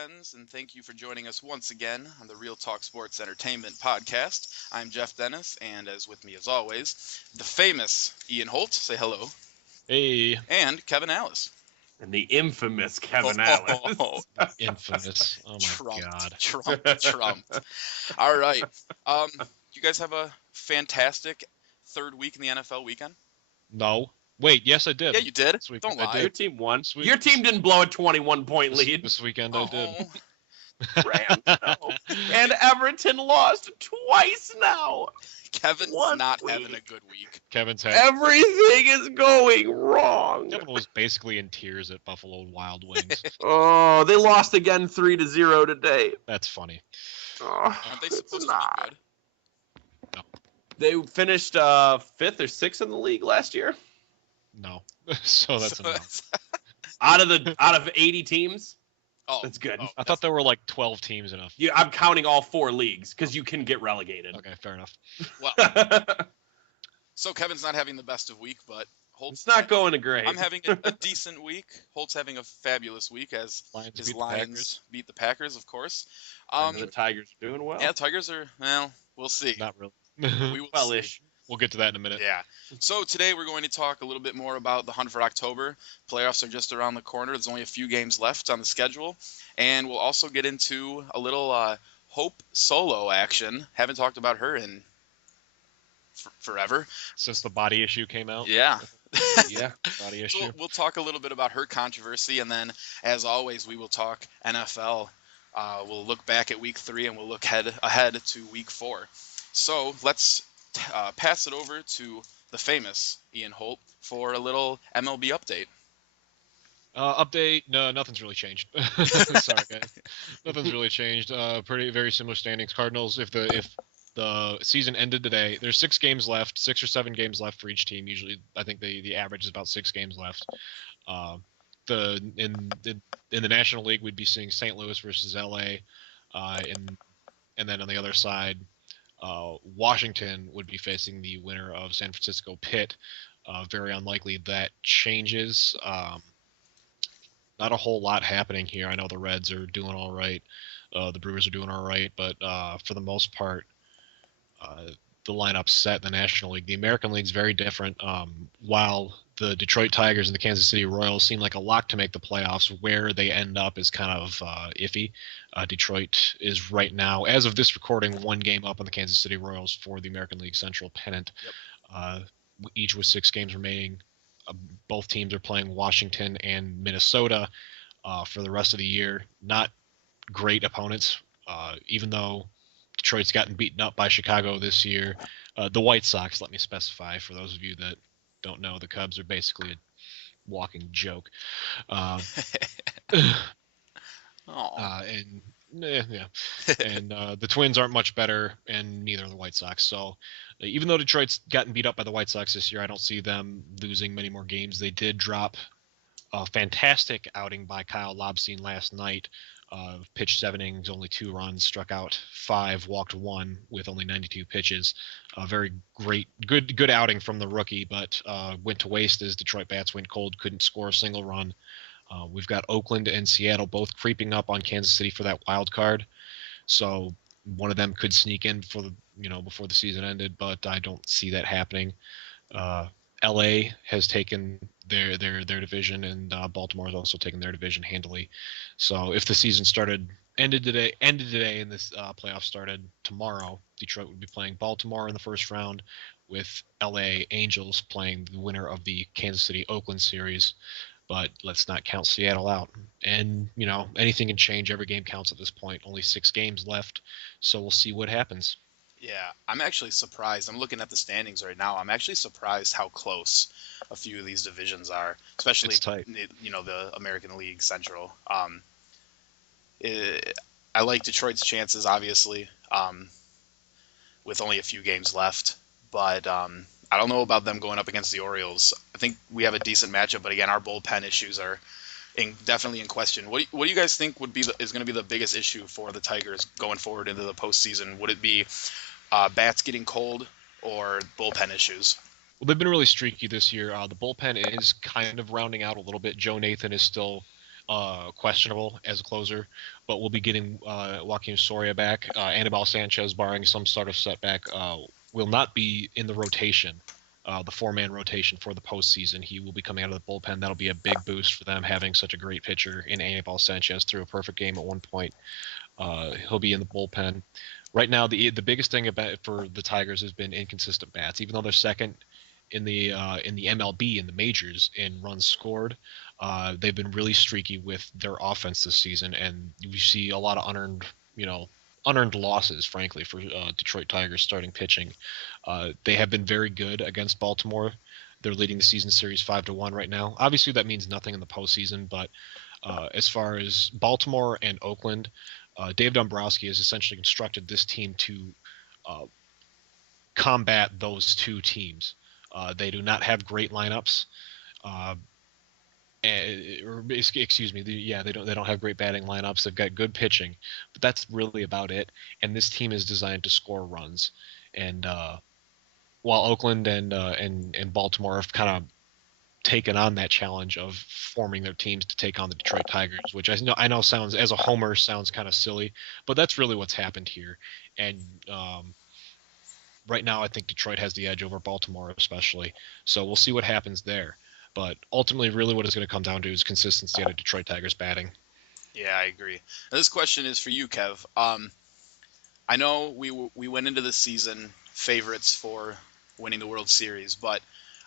friends, and thank you for joining us once again on the Real Talk Sports Entertainment podcast. I'm Jeff Dennis, and as with me as always, the famous Ian Holt, say hello, Hey, and Kevin Alice. And the infamous Kevin Oh, Alice. infamous. Oh my God. Trumped. All right. You guys have a fantastic third week in the NFL weekend? No. Wait, yes, I did. Yeah, you did. This week, Don't I lie. did. Your team won. This week- Your team didn't blow a 21-point lead. This weekend I did. Rams, no. And Everton lost twice now. Kevin's One not week. having a good week. Kevin's had. Everything is going wrong. Kevin was basically in tears at Buffalo Wild Wings. Oh, they lost again 3-0 today. That's funny. Oh, Aren't they it's supposed not. to be good? They finished 5th or 6th in the league last year. No. So that's enough. Out of 80 teams. Oh, That's good. I thought there were like 12 teams enough. I'm counting all 4 leagues because you can get relegated. Okay, fair enough. well. So Kevin's not having the best of week, but Holt's It's not going to great. I'm having a decent week. Holt's having a fabulous week as Lions his beat the Lions Packers. beat the Packers, of course. The Tigers are doing well. Yeah, Tigers are, well, we'll see. Not really. We will see. Well-ish. We'll get to that in a minute. Yeah. So today we're going to talk a little bit more about the hunt for October. Playoffs are just around the corner. There's only a few games left on the schedule. And we'll also get into a little Hope solo action. Haven't talked about her in forever. Since the body issue came out. Yeah. Yeah. Body So issue. we'll talk a little bit about her controversy, and then, as always, we will talk NFL. We'll look back at Week 3, and we'll look ahead to Week 4. So let's pass it over to the famous Ian Holt for a little MLB update. Update. No, nothing's really changed. Sorry, guys. Nothing's really changed. Very similar standings. Cardinals. If the season ended today, there's 6 games left, 6 or 7 games left for each team. Usually, I think the average is about 6 games left. In the National League, we'd be seeing St. Louis versus LA, and then on the other side, Washington would be facing the winner of San Francisco Pitt. Very unlikely that changes. Not a whole lot happening here. I know the Reds are doing all right. The Brewers are doing all right, but for the most part, the lineup's set in the National League. The American League's very different. While the Detroit Tigers and the Kansas City Royals seem like a lock to make the playoffs, where they end up is kind of iffy. Detroit is right now, as of this recording, 1 game up on the Kansas City Royals for the American League Central pennant. Yep. Each with 6 games remaining. Both teams are playing Washington and Minnesota for the rest of the year. Not great opponents, even though Detroit's gotten beaten up by Chicago this year. The White Sox, let me specify, for those of you that don't know, the Cubs are basically a walking joke. And the Twins aren't much better, and neither are the White Sox. So even though Detroit's gotten beat up by the White Sox this year, I don't see them losing many more games. They did drop a fantastic outing by Kyle Lobstein last night. Pitched 7 innings, only 2 runs, struck out 5, walked 1 with only 92 pitches. Very good outing from the rookie, but went to waste as Detroit bats went cold, couldn't score a single run. We've got Oakland and Seattle both creeping up on Kansas City for that wild card, so one of them could sneak in for before the season ended, but I don't see that happening. LA has taken their division, and Baltimore has also taken their division handily. So if the season ended today, and this playoff started tomorrow, Detroit would be playing Baltimore in the first round, with LA Angels playing the winner of the Kansas City Oakland series. But let's not count Seattle out. And anything can change. Every game counts at this point. Only 6 games left, so we'll see what happens. Yeah, I'm actually surprised. I'm looking at the standings right now. I'm actually surprised how close a few of these divisions are, especially the American League Central. I like Detroit's chances, obviously, with only a few games left. But I don't know about them going up against the Orioles. I think we have a decent matchup, but again, our bullpen issues are definitely in question. What do you guys think is going to be the biggest issue for the Tigers going forward into the postseason? Would it be bats getting cold or bullpen issues? Well, they've been really streaky this year. The bullpen is kind of rounding out a little bit. Joe Nathan is still questionable as a closer, but we'll be getting Joaquin Soria back. Anibal Sanchez, barring some sort of setback, will not be in the rotation, the four-man rotation for the postseason. He will be coming out of the bullpen. That'll be a big boost for them, having such a great pitcher in Anibal Sanchez. Threw a perfect game at one point. He'll be in the bullpen. Right now, the biggest thing about for the Tigers has been inconsistent bats. Even though they're second in the MLB in the majors in runs scored, they've been really streaky with their offense this season, and you see a lot of unearned losses, frankly, for Detroit Tigers starting pitching. They have been very good against Baltimore. They're leading the season series 5-1 right now. Obviously, that means nothing in the postseason, but as far as Baltimore and Oakland, Dave Dombrowski has essentially constructed this team to uh, combat those two teams. They do not have great lineups. Uh, excuse me, they don't have great batting lineups. They've got good pitching, but that's really about it. And this team is designed to score runs. And while Oakland and Baltimore have kind of taken on that challenge of forming their teams to take on the Detroit Tigers, which I know sounds as a homer sounds kind of silly, but that's really what's happened here. And right now, I think Detroit has the edge over Baltimore, especially. So we'll see what happens there. But ultimately, really, what it's going to come down to is consistency out of Detroit Tigers batting. Yeah, I agree. Now, this question is for you, Kev. I know we went into the season favorites for winning the World Series, but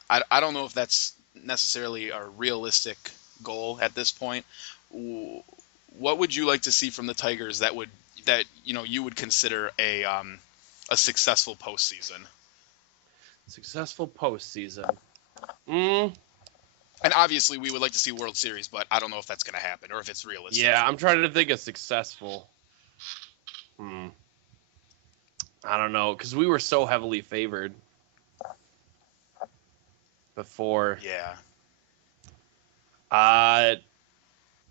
I don't know if that's necessarily a realistic goal at this point. What would you like to see from the Tigers that you would consider a successful postseason? Successful postseason. Mm, And obviously, we would like to see World Series, but I don't know if that's going to happen or if it's realistic. yeah, I'm trying to think of successful. I don't know, because we were so heavily favored before. Yeah. I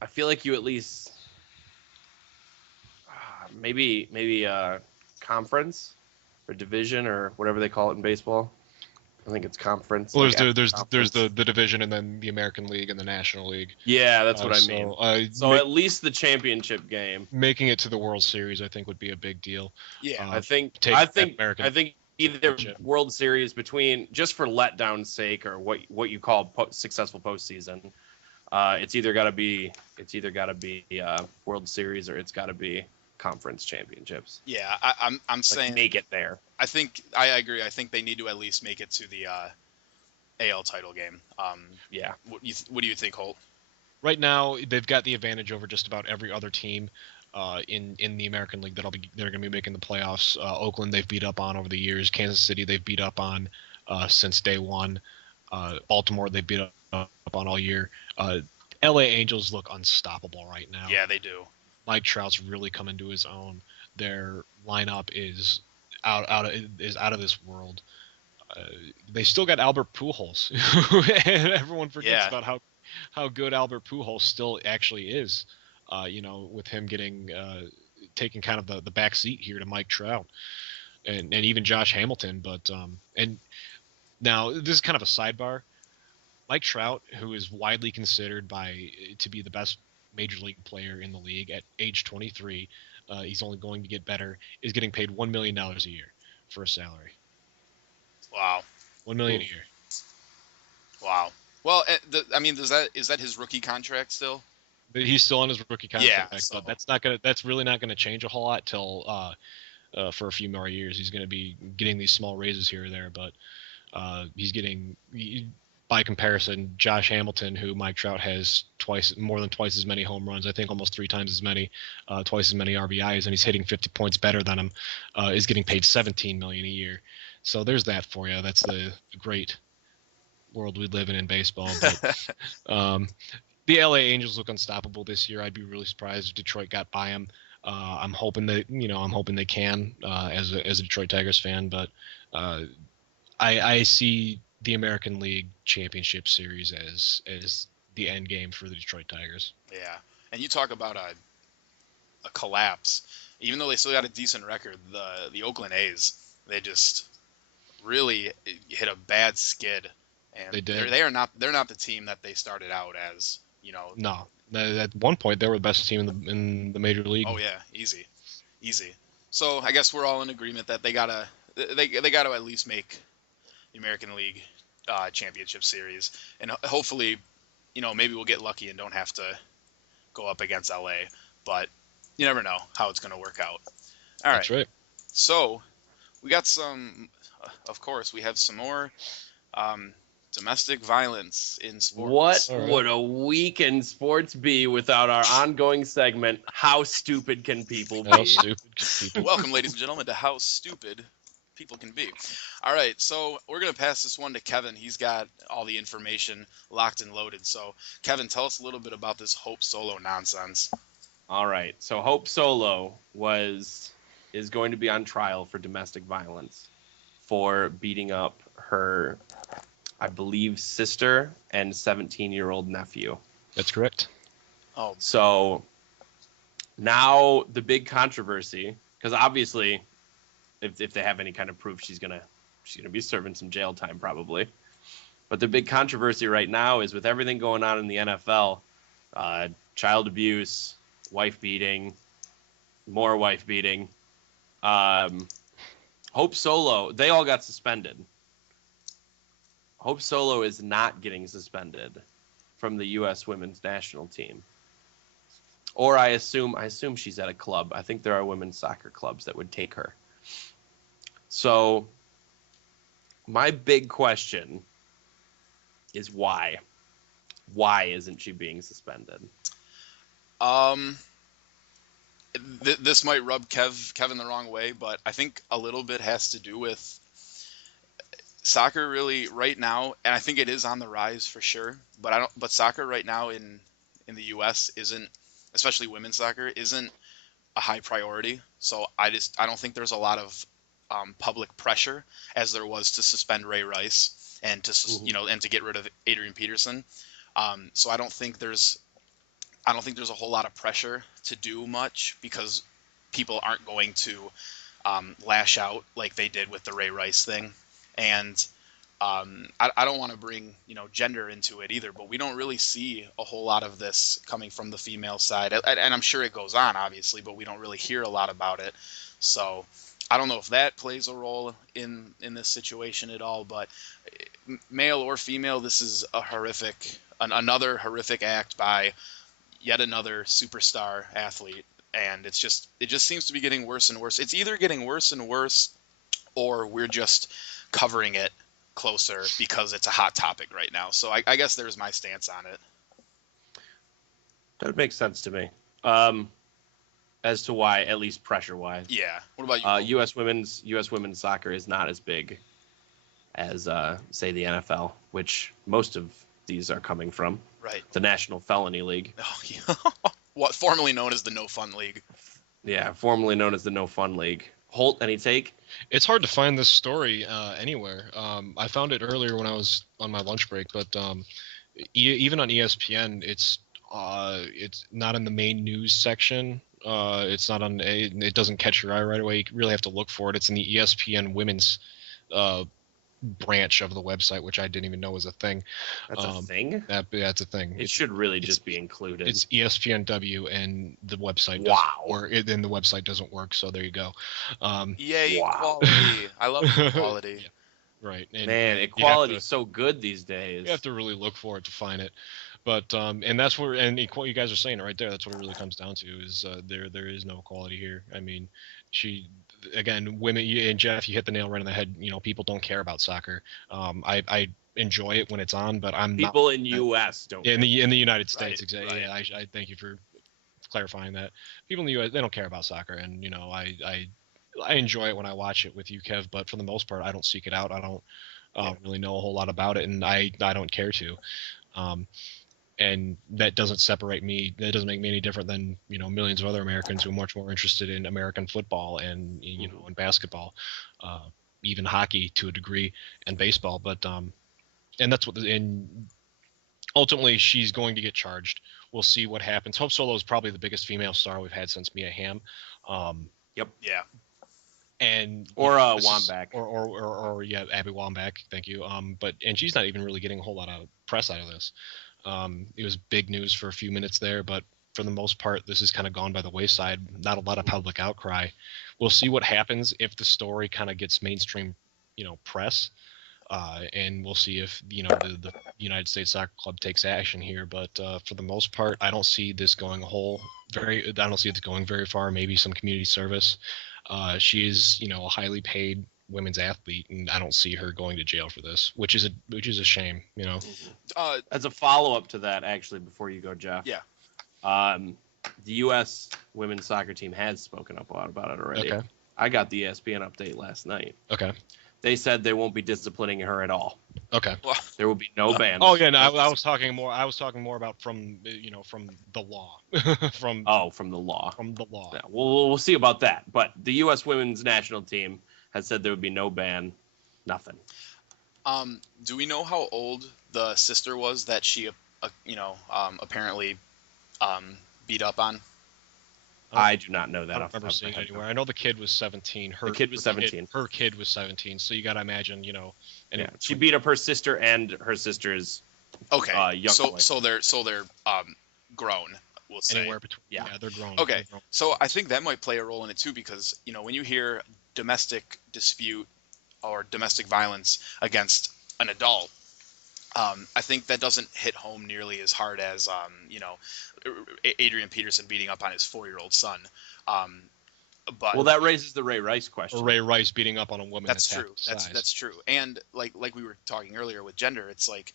feel like you at least maybe conference or division or whatever they call it in baseball. I think it's conference. Well, like there's conference. the division and then the American League and the National League. Yeah, that's what I mean. So at least the championship game. Making it to the World Series, I think, would be a big deal. Yeah. I think American I think either World Series between just for letdown's sake or what you call successful postseason. It's either got to be World Series or it's got to be conference championships. Yeah, I'm saying make it there. I think I agree. I think they need to at least make it to the AL title game. Yeah. What do you think, Holt? Right now, they've got the advantage over just about every other team in the American League they're going to be making the playoffs. Oakland they've beat up on over the years. Kansas City they've beat up on since day one. Baltimore they've beat up on all year. LA Angels look unstoppable right now. Yeah, they do. Mike Trout's really come into his own. Their lineup is out of this world. They still got Albert Pujols, and everyone forgets about how good Albert Pujols still actually is. With him getting taking kind of the back seat here to Mike Trout, and even Josh Hamilton. But and now this is kind of a sidebar. Mike Trout, who is widely considered to be the best major league player in the league at age 23, he's only going to get better, is getting paid $1 million a year for a salary. Wow. $1 million a year. Wow. Well, is that his rookie contract still? He's still on his rookie contract, so. but that's really not gonna change a whole lot till for a few more years. He's gonna be getting these small raises here or there, but he's getting, by comparison, Josh Hamilton, who Mike Trout has more than twice as many home runs, I think almost 3 times as many, twice as many RBIs, and he's hitting 50 points better than him, is getting paid $17 million a year. So there's that for you. That's the great world we live in baseball. But the LA Angels look unstoppable this year. I'd be really surprised if Detroit got by them. I'm hoping they can as a Detroit Tigers fan, but I see the American League Championship Series as the end game for the Detroit Tigers. Yeah, and you talk about a collapse. Even though they still got a decent record, the Oakland A's, they just really hit a bad skid, and they did. They're not the team that they started out as. No, at one point they were the best team in the major league. Oh yeah, easy. So I guess we're all in agreement that they gotta at least make the American League championship series, and hopefully, maybe we'll get lucky and don't have to go up against LA, but you never know how it's gonna work out. All That's right. So we got some, of course, we have some more domestic violence in sports. What would a week in sports be without our ongoing segment, How Stupid Can People Be? How stupid can people Welcome, ladies and gentlemen, to How Stupid People Can Be. All right, so we're going to pass this one to Kevin. He's got all the information locked and loaded. So, Kevin, tell us a little bit about this Hope Solo nonsense. All right, so Hope Solo is going to be on trial for domestic violence for beating up her, I believe, sister and 17-year-old nephew. That's correct. Oh, so now the big controversy, because obviously, if they have any kind of proof, she's gonna be serving some jail time probably. But the big controversy right now is with everything going on in the NFL, child abuse, wife beating, more wife beating. Hope Solo, they all got suspended. Hope Solo is not getting suspended from the U.S. women's national team. Or I assume she's at a club. I think there are women's soccer clubs that would take her. So my big question is why? Why isn't she being suspended? This might rub Kevin the wrong way, but I think a little bit has to do with soccer really right now, and I think it is on the rise for sure. But soccer right now in the U.S. isn't, especially women's soccer, isn't a high priority. So I don't think there's a lot of public pressure as there was to suspend Ray Rice and to get rid of Adrian Peterson. So I don't think there's a whole lot of pressure to do much because people aren't going to lash out like they did with the Ray Rice thing. And I don't want to bring gender into it either, but we don't really see a whole lot of this coming from the female side, and I'm sure it goes on obviously, but we don't really hear a lot about it. So I don't know if that plays a role in this situation at all. But male or female, this is another horrific act by yet another superstar athlete, and it just seems to be getting worse and worse. It's either getting worse and worse, or we're just covering it closer because it's a hot topic right now. So I guess there's my stance on it. That makes sense to me. As to why, at least pressure-wise. Yeah. What about you? U.S. women's soccer is not as big as say the NFL, which most of these are coming from. Right. The National Felony League. Oh, yeah. What formerly known as the No Fun League. Yeah, formerly known as the No Fun League. Holt, any take? It's hard to find this story anywhere. I found it earlier when I was on my lunch break, but even on ESPN, it's not in the main news section. It's not on. It doesn't catch your eye right away. You really have to look for it. It's in the ESPN women's branch of the website, which I didn't even know was a thing. That's a thing? That's a thing. It should really just be included. It's ESPNW, and the website then the website doesn't work, so there you go. Yay, equality. I love equality. Yeah, right. And man, equality is so good these days. You have to really look for it to find it. But and that's where, and you guys are saying it right there. That's what it really comes down to is there is no equality here. I mean, women, and Jeff, you hit the nail right on the head. People don't care about soccer. I enjoy it when it's on, but people in U.S. don't. In the United States, right, exactly. right. Yeah, I thank you for clarifying that. People in the U.S. they don't care about soccer, and I enjoy it when I watch it with you, Kev. But for the most part, I don't seek it out. I don't really know a whole lot about it, and I don't care to. And that doesn't separate me. That doesn't make me any different than millions of other Americans who are much more interested in American football and and basketball, even hockey to a degree, and baseball. But and that's and ultimately she's going to get charged. We'll see what happens. Hope Solo is probably the biggest female star we've had since Mia Hamm. Yep. Yeah. And Wambach, or Abby Wambach. Thank you. And she's not even really getting a whole lot of press out of this. It was big news for a few minutes there, but for the most part, this has kind of gone by the wayside. Not a lot of public outcry. We'll see what happens if the story kind of gets mainstream, press. And we'll see if the United States Soccer Club takes action here. But for the most part, I don't see this going I don't see it going very far. Maybe some community service. She is a highly paid women's athlete, and I don't see her going to jail for this, which is a shame. As a follow up to that, actually, before you go, Jeff. Yeah. The U.S. women's soccer team has spoken up a lot about it already. Okay. I got the ESPN update last night. Okay. They said they won't be disciplining her at all. Okay. There will be no ban. Oh yeah, no, I was talking more about from the law, from the law. From the law. Yeah, we'll see about that. But the U.S. women's national team has said there would be no ban, nothing. Do we know how old the sister was that she, apparently, beat up on? I do not know that. I don't remember seeing it anywhere. I know the kid was 17. The kid was 17. Her kid was 17. So you got to imagine, she beat up her sister and her sister's young boy. So they're grown. We'll say anywhere between. Yeah, they're grown. Okay, they're grown. So I think that might play a role in it too, because when you hear domestic dispute or domestic violence against an adult, I think that doesn't hit home nearly as hard as Adrian Peterson beating up on his 4-year-old son. But that raises the Ray Rice question. Or Ray Rice beating up on a woman. That's true. That's true. And like we were talking earlier with gender, it's like,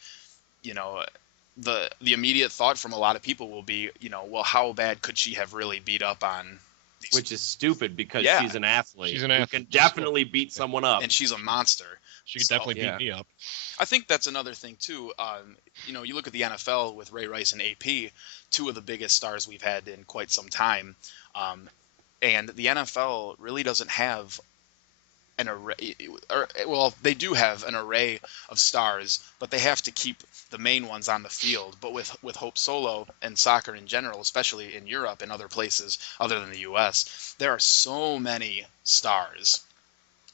the immediate thought from a lot of people will be, well, how bad could she have really beat up on? Which is stupid because she's an athlete. She's an athlete. Who can definitely beat someone up. And she's a monster. She could definitely beat me up. I think that's another thing too. You look at the NFL with Ray Rice and AP, two of the biggest stars we've had in quite some time, and the NFL really doesn't have an array. Well, they do have an array of stars, but they have to keep the main ones on the field. But with Hope Solo and soccer in general, especially in Europe and other places other than the U.S., there are so many stars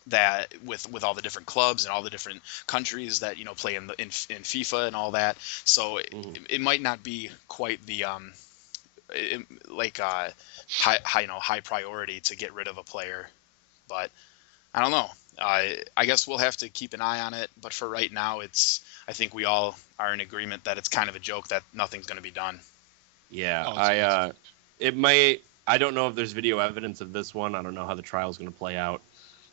that with all the different clubs and all the different countries that play in FIFA and all that, so it might not be quite the high priority to get rid of a player, but I don't know. I guess we'll have to keep an eye on it, but for right now, I think we all are in agreement that it's kind of a joke that nothing's going to be done. Yeah, I don't know if there's video evidence of this one. I don't know how the trial is going to play out.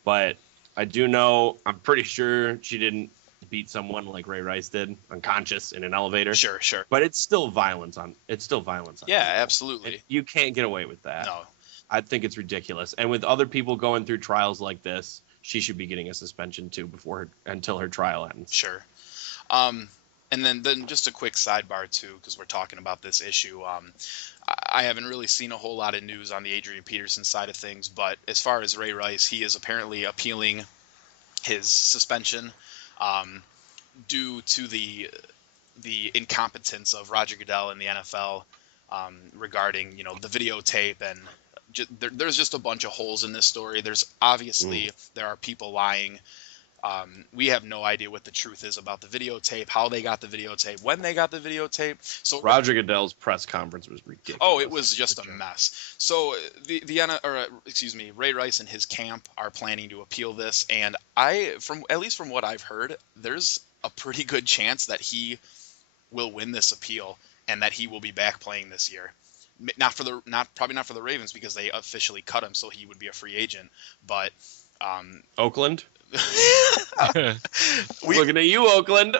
But I do know, I'm pretty sure she didn't beat someone like Ray Rice did, unconscious in an elevator. Sure. But it's still violence. Yeah, people. Absolutely. And you can't get away with that. No. I think it's ridiculous. And with other people going through trials like this, she should be getting a suspension too until her trial ends. Sure. And then just a quick sidebar too, because we're talking about this issue. I haven't really seen a whole lot of news on the Adrian Peterson side of things, but as far as Ray Rice, he is apparently appealing his suspension due to the incompetence of Roger Goodell and the NFL regarding the videotape, and there's just a bunch of holes in this story. There's obviously there are people lying. We have no idea what the truth is about the videotape, how they got the videotape, when they got the videotape. So Roger Goodell's press conference was ridiculous. Oh, it was just a mess. So Ray Rice and his camp are planning to appeal this, and at least from what I've heard, there's a pretty good chance that he will win this appeal and that he will be back playing this year. Probably not for the Ravens because they officially cut him, so he would be a free agent. But Oakland. Looking at you, Oakland.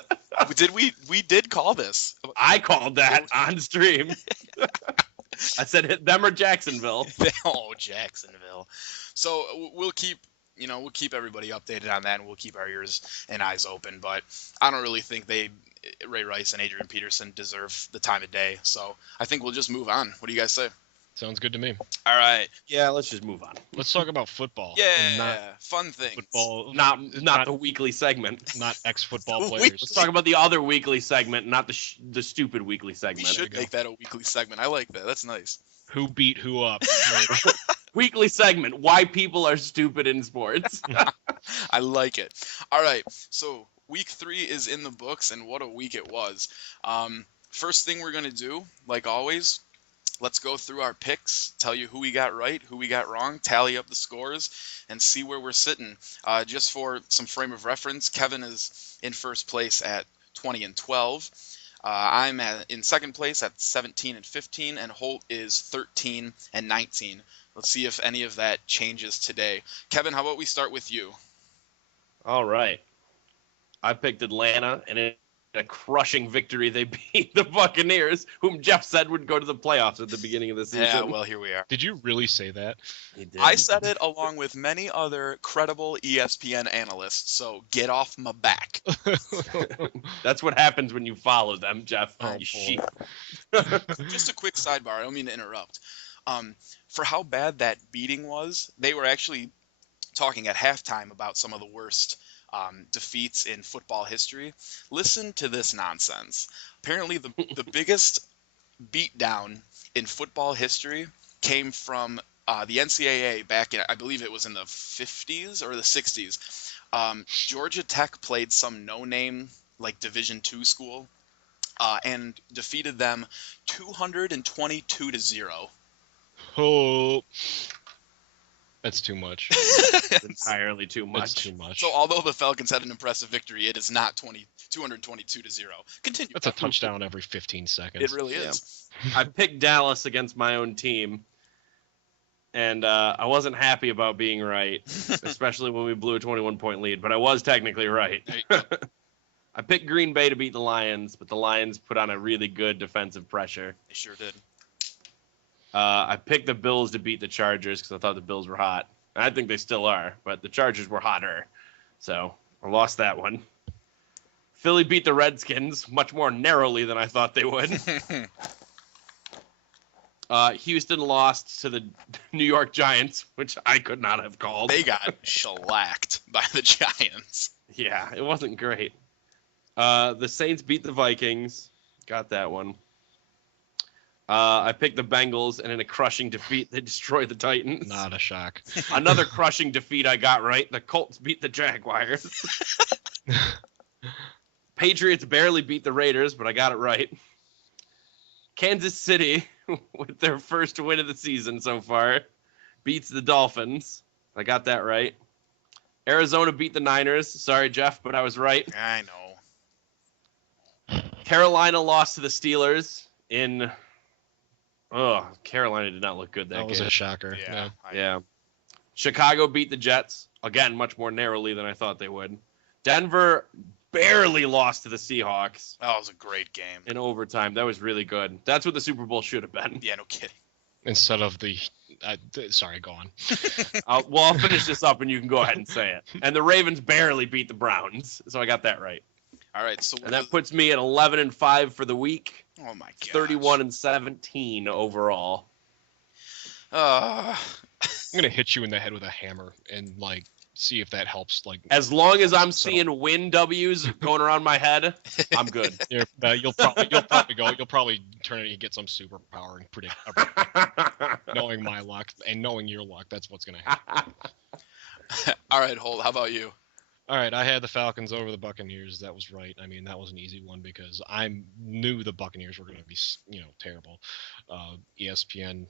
We did call this. I called that on stream. I said hit them or Jacksonville. Oh, Jacksonville. So we'll keep everybody updated on that, and we'll keep our ears and eyes open. But I don't really think Ray Rice and Adrian Peterson deserve the time of day. So I think we'll just move on. What do you guys say? Sounds good to me. All right. Yeah, let's just move on. Let's talk about football. Yeah, fun things. Football, not the weekly segment. Not ex-football players. Let's talk about the other weekly segment, not the stupid weekly segment. We should make that a weekly segment. I like that. That's nice. Who beat who up? Weekly segment. Why people are stupid in sports. I like it. All right. So week 3 is in the books, and what a week it was. first thing we're going to do, like always, let's go through our picks, tell you who we got right, who we got wrong, tally up the scores, and see where we're sitting. Just for some frame of reference, Kevin is in first place at 20 and 12. I'm in second place at 17 and 15, and Holt is 13 and 19. Let's see if any of that changes today. Kevin, how about we start with you? All right. I picked Atlanta, and in a crushing victory, they beat the Buccaneers, whom Jeff said would go to the playoffs at the beginning of the season. Yeah, well, here we are. Did you really say that? He did. I said it along with many other credible ESPN analysts, so get off my back. That's what happens when you follow them, Jeff. Oh, You boy. sheep. Just a quick sidebar. I don't mean to interrupt. For how bad that beating was, they were actually talking at halftime about some of the worst defeats in football history. Listen to this nonsense. Apparently, the biggest beatdown in football history came from the NCAA back in, I believe it was in the 50s or the 60s. Georgia Tech played some no-name, like Division II school, and defeated them 222-0. Oh, that's too much. It's entirely too That's much. too much. So although the Falcons had an impressive victory, it is not 222-0. Continue. That's a touchdown every 15 seconds. It really is. I picked Dallas against my own team, and I wasn't happy about being right, especially when we blew a 21-point lead, but I was technically right. There you go. I picked Green Bay to beat the Lions, but the Lions put on a really good defensive pressure. They sure did. I picked the Bills to beat the Chargers because I thought the Bills were hot. And I think they still are, but the Chargers were hotter. So I lost that one. Philly beat the Redskins much more narrowly than I thought they would. Houston lost to the New York Giants, which I could not have called. They got shellacked by the Giants. Yeah, it wasn't great. The Saints beat the Vikings. Got that one. I picked the Bengals, and in a crushing defeat, they destroyed the Titans. Not a shock. Another crushing defeat I got right. The Colts beat the Jaguars. Patriots barely beat the Raiders, but I got it right. Kansas City, with their first win of the season so far, beats the Dolphins. I got that right. Arizona beat the Niners. Sorry, Jeff, but I was right. I know. Carolina lost to the Steelers in... Oh, Carolina did not look good that That was game. a shocker. Yeah. Yeah. Chicago beat the Jets. Again, much more narrowly than I thought they would. Denver barely lost to the Seahawks That was a great game. in overtime. That was really good. That's what the Super Bowl should have been. Yeah, no kidding. Instead of the... sorry, go on. I'll finish this up and you can go ahead and say it. And the Ravens barely beat the Browns. So I got that right. All right, so And that puts me at 11-5 for the week. oh my god. 31-17 overall. I'm gonna hit you in the head with a hammer and like see if that helps. Like, As long as I'm So- seeing win W's going around my head, I'm good. you'll probably turn it and get some superpower and predict. Knowing my luck and knowing your luck, that's what's gonna happen. All right, Holt, how about you? All right, I had the Falcons over the Buccaneers. That was right. I mean, that was an easy one because I knew the Buccaneers were going to be, terrible. ESPN,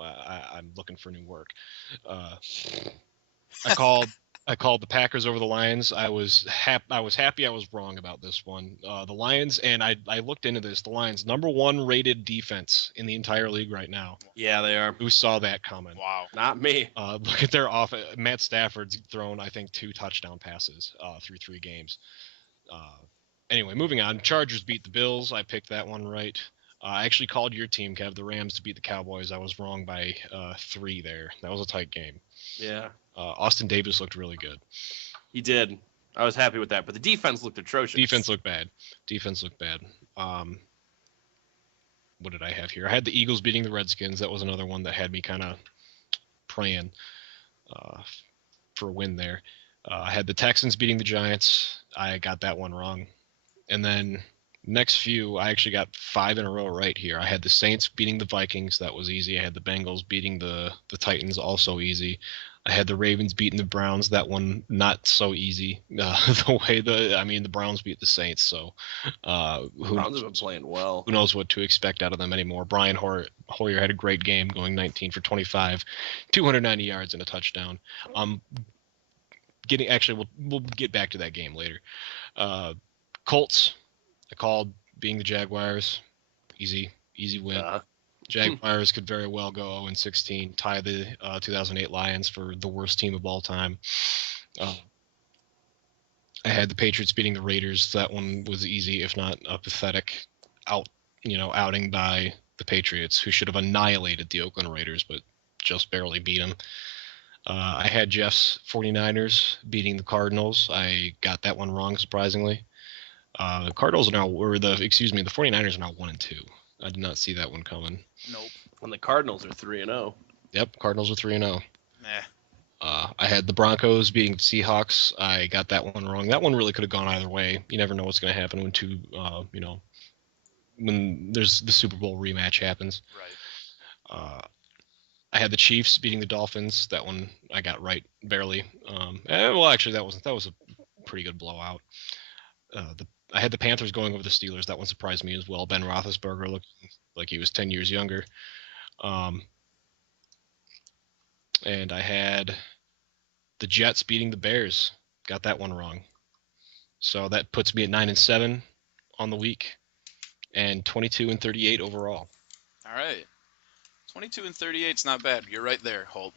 I'm looking for new work. I called the Packers over the Lions. I was happy I was wrong about this one. The Lions, and I looked into this. The Lions, #1 rated defense in the entire league right now. Yeah, they are. Who saw that coming? Wow. Not me. Look at their offense. Matt Stafford's thrown, I think, 2 touchdown passes through 3 games. Anyway, moving on. Chargers beat the Bills. I picked that one right. I actually called your team, Kev, the Rams, to beat the Cowboys. I was wrong by 3 there. That was a tight game. Yeah, Austin Davis looked really good. he did. I was happy with that, but the defense looked atrocious. Defense looked bad. What did I have here? I had the Eagles beating the Redskins. That was another one that had me kind of praying for a win there. I had the Texans beating the Giants. I got that one wrong. And then next few, I actually got 5 in a row right here. I had the Saints beating the Vikings. That was easy. I had the Bengals beating the Titans. Also easy. I had the Ravens beating the Browns. That one not so easy. The Browns beat the Saints. So Browns have been playing well. Who knows what to expect out of them anymore? Brian Hoyer had a great game, going 19 for 25, 290 yards and a touchdown. We'll get back to that game later. Colts, I called being the Jaguars. Easy win. Jaguars could very well go 0-16, tie the 2008 Lions for the worst team of all time. I had the Patriots beating the Raiders. That one was easy, if not a pathetic outing by the Patriots, who should have annihilated the Oakland Raiders, but just barely beat them. I had Jeff's 49ers beating the Cardinals. I got that one wrong, surprisingly. The 49ers are now 1-2. I did not see that one coming. Nope. And the Cardinals are 3-0. Yep, Cardinals are 3-0. Nah. I had the Broncos beating the Seahawks. I got that one wrong. That one really could have gone either way. You never know what's going to happen when there's the Super Bowl rematch happens. Right. I had the Chiefs beating the Dolphins. That one I got right barely. Actually, that was a pretty good blowout. I had the Panthers going over the Steelers. That one surprised me as well. Ben Roethlisberger looked like he was 10 years younger. And I had the Jets beating the Bears. Got that one wrong. So that puts me at 9-7 on the week, and 22-38 overall. All right. 22-38 is not bad. You're right there, Holt.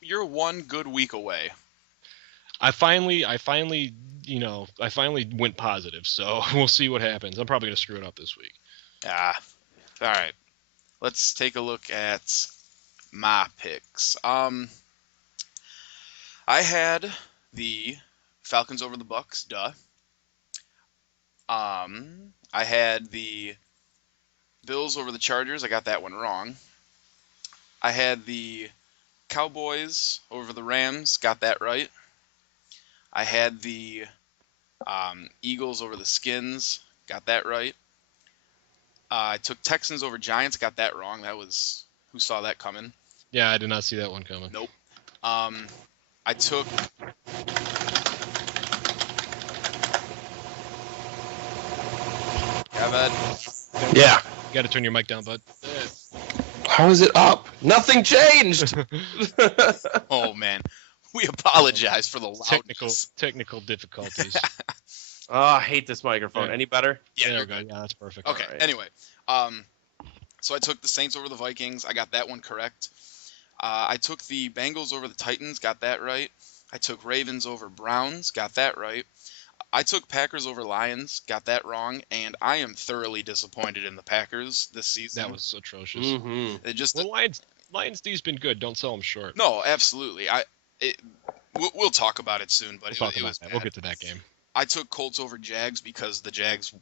You're one good week away. I finally went positive, so we'll see what happens. I'm probably going to screw it up this week. All right. Let's take a look at my picks. I had the Falcons over the Bucks, duh. I had the Bills over the Chargers. I got that one wrong. I had the Cowboys over the Rams. Got that right. I had the Eagles over the Skins. Got that right. I took Texans over Giants. Got that wrong. Who saw that coming? Yeah, I did not see that one coming. Nope. I took... Kevin. Yeah. You got to turn your mic down, bud. How is it up? Nothing changed. Oh, man. We apologize for the loudness. Technical difficulties. Oh, I hate this microphone. Yeah. Any better? Yeah, there we go. Yeah, that's perfect. Okay, All right. Anyway. So I took the Saints over the Vikings. I got that one correct. I took the Bengals over the Titans. Got that right. I took Ravens over Browns. Got that right. I took Packers over Lions. Got that wrong. And I am thoroughly disappointed in the Packers this season. That was atrocious. Mm-hmm. Lions D's been good. Don't sell them short. No, absolutely. We'll talk about it soon, but it was bad. We'll get to that game. I took Colts over Jags because the Jags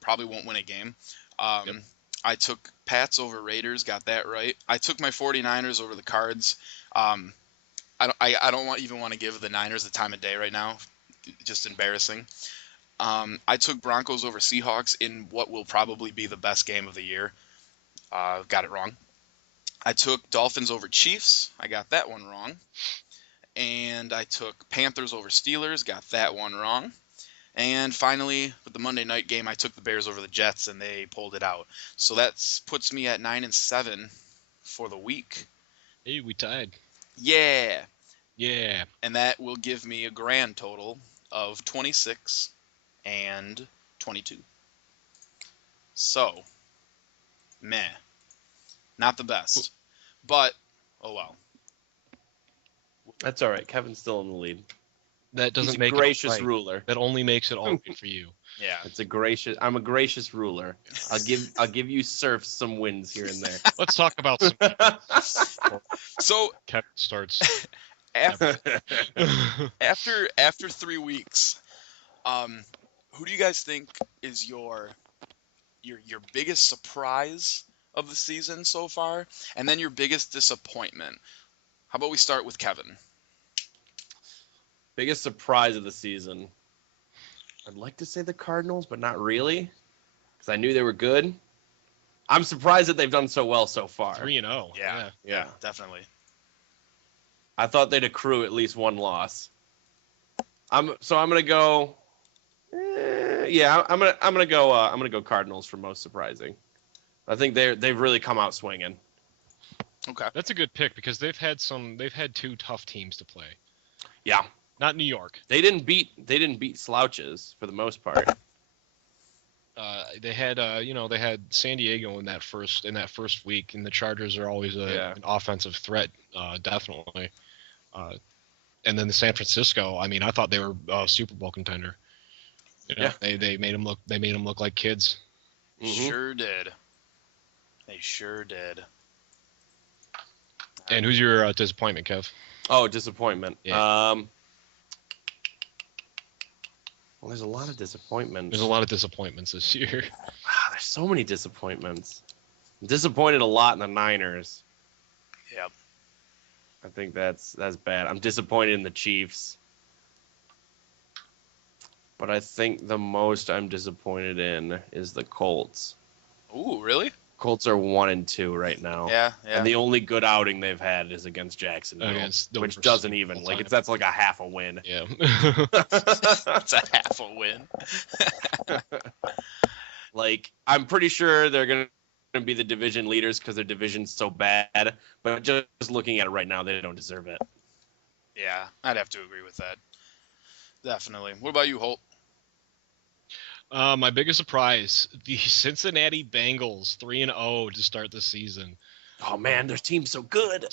probably won't win a game. Yep. I took Pats over Raiders. Got that right. I took my 49ers over the Cards. I don't even want to give the Niners the time of day right now. Just embarrassing. I took Broncos over Seahawks in what will probably be the best game of the year. Got it wrong. I took Dolphins over Chiefs. I got that one wrong. And I took Panthers over Steelers. Got that one wrong. And finally, with the Monday night game, I took the Bears over the Jets, and they pulled it out. So that puts me at 9-7 for the week. Hey, we tied. Yeah. Yeah. And that will give me a grand total of 26 and 22. So, meh. Not the best. But, oh well. That's all right. Kevin's still in the lead. That doesn't make He's a gracious it right. ruler. That only makes it all right for you. Yeah. I'm a gracious ruler. I'll give you serfs some wins here and there. Let's talk about some. So Kevin starts. after 3 weeks, who do you guys think is your biggest surprise of the season so far, and then your biggest disappointment? How about we start with Kevin? Biggest surprise of the season. I'd like to say the Cardinals, but not really, because I knew they were good. I'm surprised that they've done so well so far. 3-0. Yeah, definitely. I thought they'd accrue at least one loss. I'm gonna go. I'm gonna go Cardinals for most surprising. I think they've really come out swinging. Okay. That's a good pick because they've had 2 tough teams to play. Yeah. Not New York. They didn't beat slouches for the most part. They had they had San Diego in that first week, and the Chargers are always an offensive threat, definitely. And then the San Francisco, I mean, I thought they were a Super Bowl contender. They made them look like kids. Mm-hmm. Sure did. They sure did. And who's your disappointment, Kev? Oh, disappointment. Yeah. Well, there's a lot of disappointments. There's a lot of disappointments this year. There's so many disappointments. I'm disappointed a lot in the Niners. Yep. I think that's bad. I'm disappointed in the Chiefs. But I think the most I'm disappointed in is the Colts. Ooh, really? Colts are 1-2 right now. Yeah. And the only good outing they've had is against Jacksonville, which doesn't even that's like a half a win. Yeah. That's a half a win. Like, I'm pretty sure they're going to be the division leaders because their division's so bad. But just looking at it right now, they don't deserve it. Yeah, I'd have to agree with that. Definitely. What about you, Holt? My biggest surprise, the Cincinnati Bengals, 3-0 to start the season. Oh, man, their team's so good.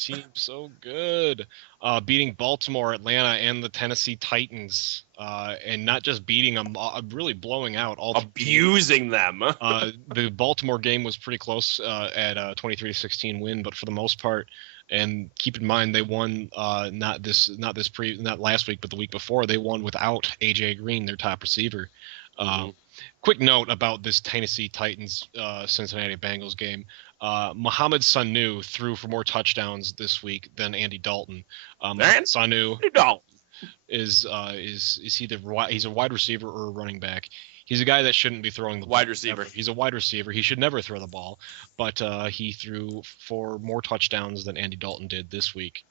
Beating Baltimore, Atlanta, and the Tennessee Titans. And not just beating them, really blowing out all abusing them. The Baltimore game was pretty close at a 23-16 win, but for the most part, and keep in mind they won not last week, but the week before, they won without AJ Green, their top receiver. Quick note about this Tennessee Titans Cincinnati Bengals game. Mohamed Sanu threw for more touchdowns this week than Andy Dalton. Sanu is he's a wide receiver or a running back. He's a guy that shouldn't be throwing the ball. Wide receiver. Ever. He's a wide receiver. He should never throw the ball, but he threw for more touchdowns than Andy Dalton did this week.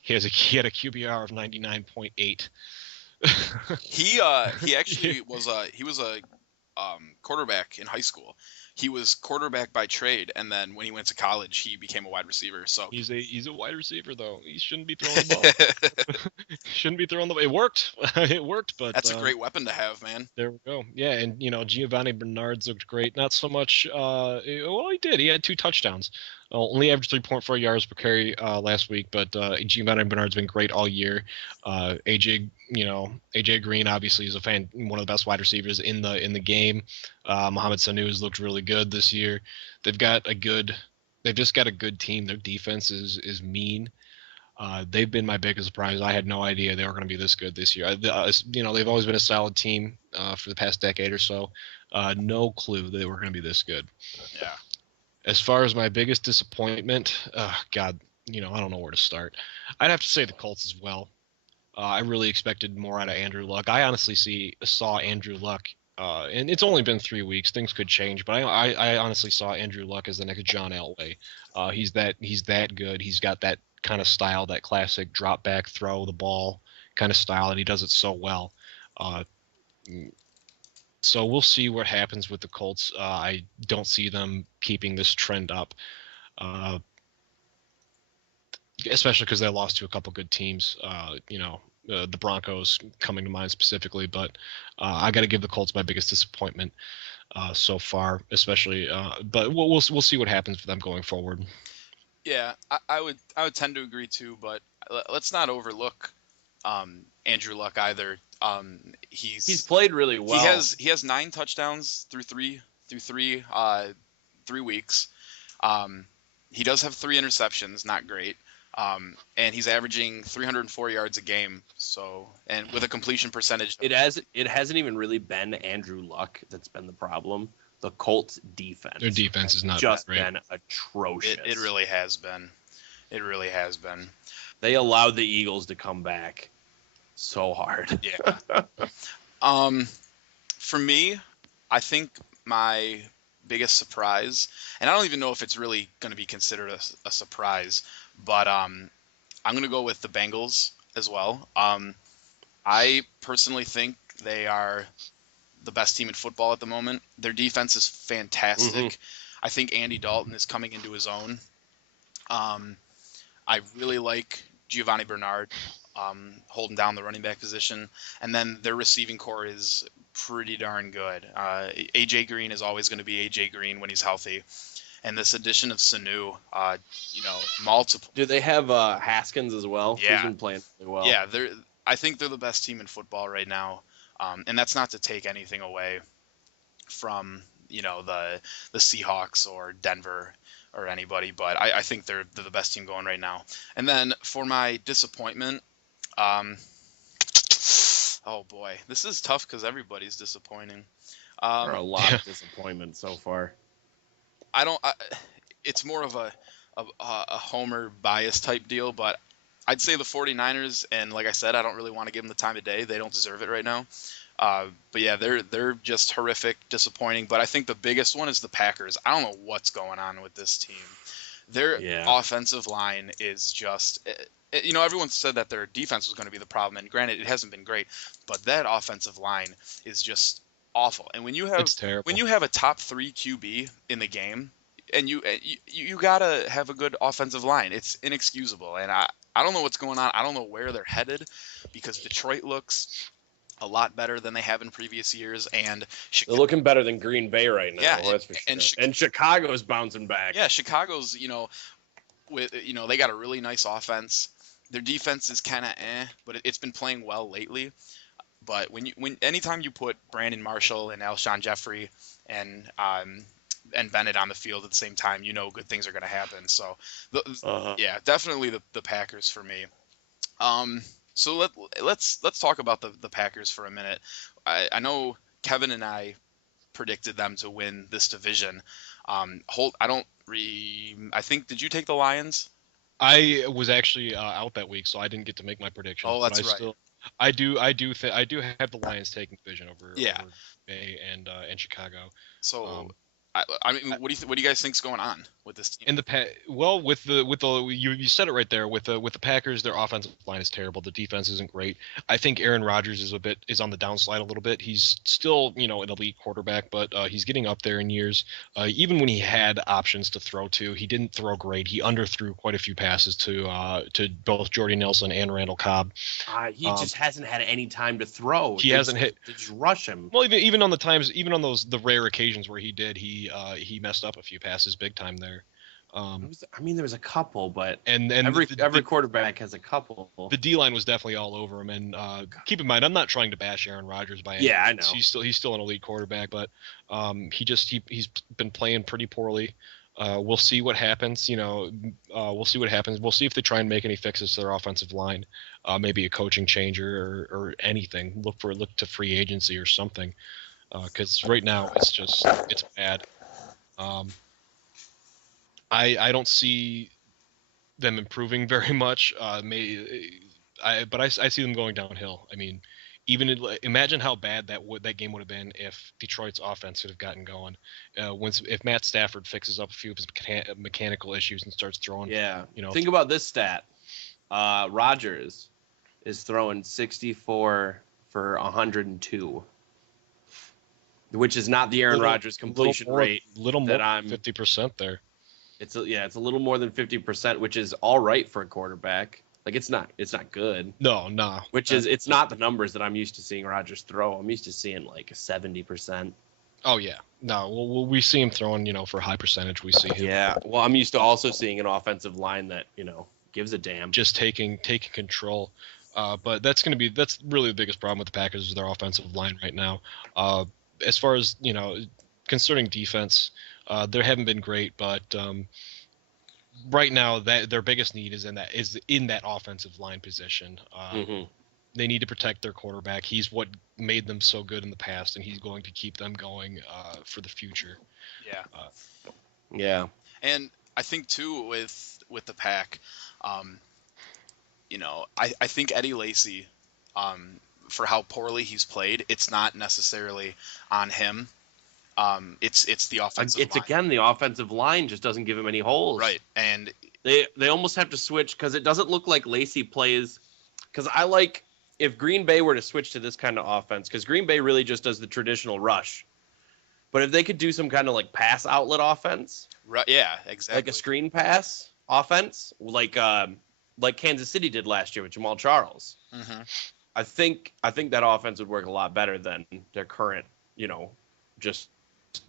He had a QBR of 99.8. He actually was a quarterback in high school. He was quarterback by trade, and then when he went to college, he became a wide receiver. So he's a wide receiver though. He shouldn't be throwing the ball. Shouldn't be throwing the ball. It worked. It worked, but that's a great weapon to have, man. There we go. Yeah, and Giovanni Bernard's looked great. Not so much. Well, he did. He had 2 touchdowns. Only averaged 3.4 yards per carry last week, but Giovanni Bernard's been great all year. AJ Green obviously is one of the best wide receivers in the game. Mohamed Sanu has looked really good this year. They've just got a good team. Their defense is mean. They've been my biggest surprise. I had no idea they were going to be this good this year. They've always been a solid team for the past decade or so. No clue they were going to be this good. Yeah. As far as my biggest disappointment, God, I don't know where to start. I'd have to say the Colts as well. I really expected more out of Andrew Luck. I honestly saw Andrew Luck, and it's only been 3 weeks. Things could change, but I honestly saw Andrew Luck as the next John Elway. He's that good. He's got that kind of style, that classic drop back, throw the ball kind of style, and he does it so well. So we'll see what happens with the Colts. I don't see them keeping this trend up, especially because they lost to a couple good teams. The Broncos coming to mind specifically, but I got to give the Colts my biggest disappointment so far, especially. But we'll see what happens for them going forward. Yeah, I would tend to agree too, but let's not overlook Andrew Luck either. He's played really well. He has 9 touchdowns through three weeks. He does have 3 interceptions, not great. And he's averaging 304 yards a game. So, and with a completion percentage, it hasn't even really been Andrew Luck that's been the problem. The Colts defense. Their defense is not just great. been atrocious. It really has been. It really has been. They allowed the Eagles to come back so hard. Yeah. For me, I think my biggest surprise, and I don't even know if it's really going to be considered a surprise, but I'm going to go with the Bengals as well. I personally think they are the best team in football at the moment. Their defense is Mm-hmm. fantastic. I think Andy Dalton is coming into his own. Um, I really like Giovanni Bernard holding down the running back position, and then their receiving core is pretty darn good. AJ Green is always going to be AJ Green when he's healthy, and this addition of Sanu, multiple. Do they have Haskins as well? He's Yeah, been playing really well. yeah, they're. I think they're the best team in football right now, and that's not to take anything away from the Seahawks or Denver or anybody, but I think they're the best team going right now. And then for my disappointment, um, oh boy, this is tough because everybody's disappointing. There are a lot Yeah. of disappointment so far. I don't. It's more of a homer bias type deal, but I'd say the 49ers, and like I said, I don't really want to give them the time of day. They don't deserve it right now. But yeah, they're just horrific, disappointing. But I think the biggest one is the Packers. I don't know what's going on with this team. Their Yeah. offensive line is just, everyone said that their defense was going to be the problem, and granted, it hasn't been great, but that offensive line is just awful. And It's terrible. when you have a top 3 QB in the game, and you gotta have a good offensive line, it's inexcusable. And I don't know what's going on. I don't know where they're headed, because Detroit looks a lot better than they have in previous years, and They're looking better than Green Bay right now. Yeah, that's for sure. and And Chicago's bouncing back. yeah, Chicago's they got a really nice offense. Their defense is kind of but it's been playing well lately. But anytime you put Brandon Marshall and Alshon Jeffrey and Bennett on the field at the same time, good things are going to happen. So yeah, definitely the Packers for me. So let's talk about the Packers for a minute. I know Kevin and I predicted them to win this division. I think, did you take the Lions? I was actually out that week, so I didn't get to make my prediction. Oh, that's but right. I do have the Lions taking the division over Bay and Chicago. So I mean, what do you guys think's going on with this team? In the well, with the you said it right there, with the Packers, their offensive line is terrible. The defense isn't great. I think Aaron Rodgers is on the downslide a little bit. He's still an elite quarterback, but he's getting up there in years. Even when he had options to throw to, he didn't throw great. He underthrew quite a few passes to both Jordy Nelson and Randall Cobb. He just hasn't had any time to throw. He hasn't hit. They just rush him. Well, even on the rare occasions where he did, he messed up a few passes big time there. There was a couple, but and every quarterback has a couple. The D line was definitely all over him. And keep in mind, I'm not trying to bash Aaron Rodgers by any means. I know he's still an elite quarterback, but he's been playing pretty poorly. We'll see what happens. We'll see what happens. We'll see if they try and make any fixes to their offensive line, maybe a coaching change or anything. Look to free agency or something, because right now it's bad. I don't see them improving very much. But I see them going downhill. I mean, imagine how bad that game would have been if Detroit's offense could have gotten going. If Matt Stafford fixes up a few of his mechanical issues and starts throwing. Yeah. Think about this stat. Rodgers is throwing 64 for 102. Which is not the Aaron Rodgers completion rate. Little more than 50% there. It's a little more than 50%, which is all right for a quarterback. Like it's not good. No. It's not the numbers that I'm used to seeing Rodgers throw. I'm used to seeing like 70%. Oh yeah. No, well we see him throwing, for a high percentage. We see him. Yeah. Well, I'm used to also seeing an offensive line that, gives a damn. Just taking control. But that's really the biggest problem with the Packers is their offensive line right now. As far as, concerning defense, they haven't been great, but right now that their biggest need is in that offensive line position. They need to protect their quarterback. He's what made them so good in the past, and he's going to keep them going for the future. Yeah. Yeah. And I think too with the Pack, I think Eddie Lacy, for how poorly he's played, it's not necessarily on him. It's the offensive line. Again, the offensive line just doesn't give him any holes. Right. And They almost have to switch because it doesn't look like Lacey plays. Because I like if Green Bay were to switch to this kind of offense, because Green Bay really just does the traditional rush. But if they could do some kind of like pass outlet offense, Right, yeah, exactly. like a screen pass offense, like Kansas City did last year with Jamal Charles, Mm-hmm. I think that offense would work a lot better than their current, just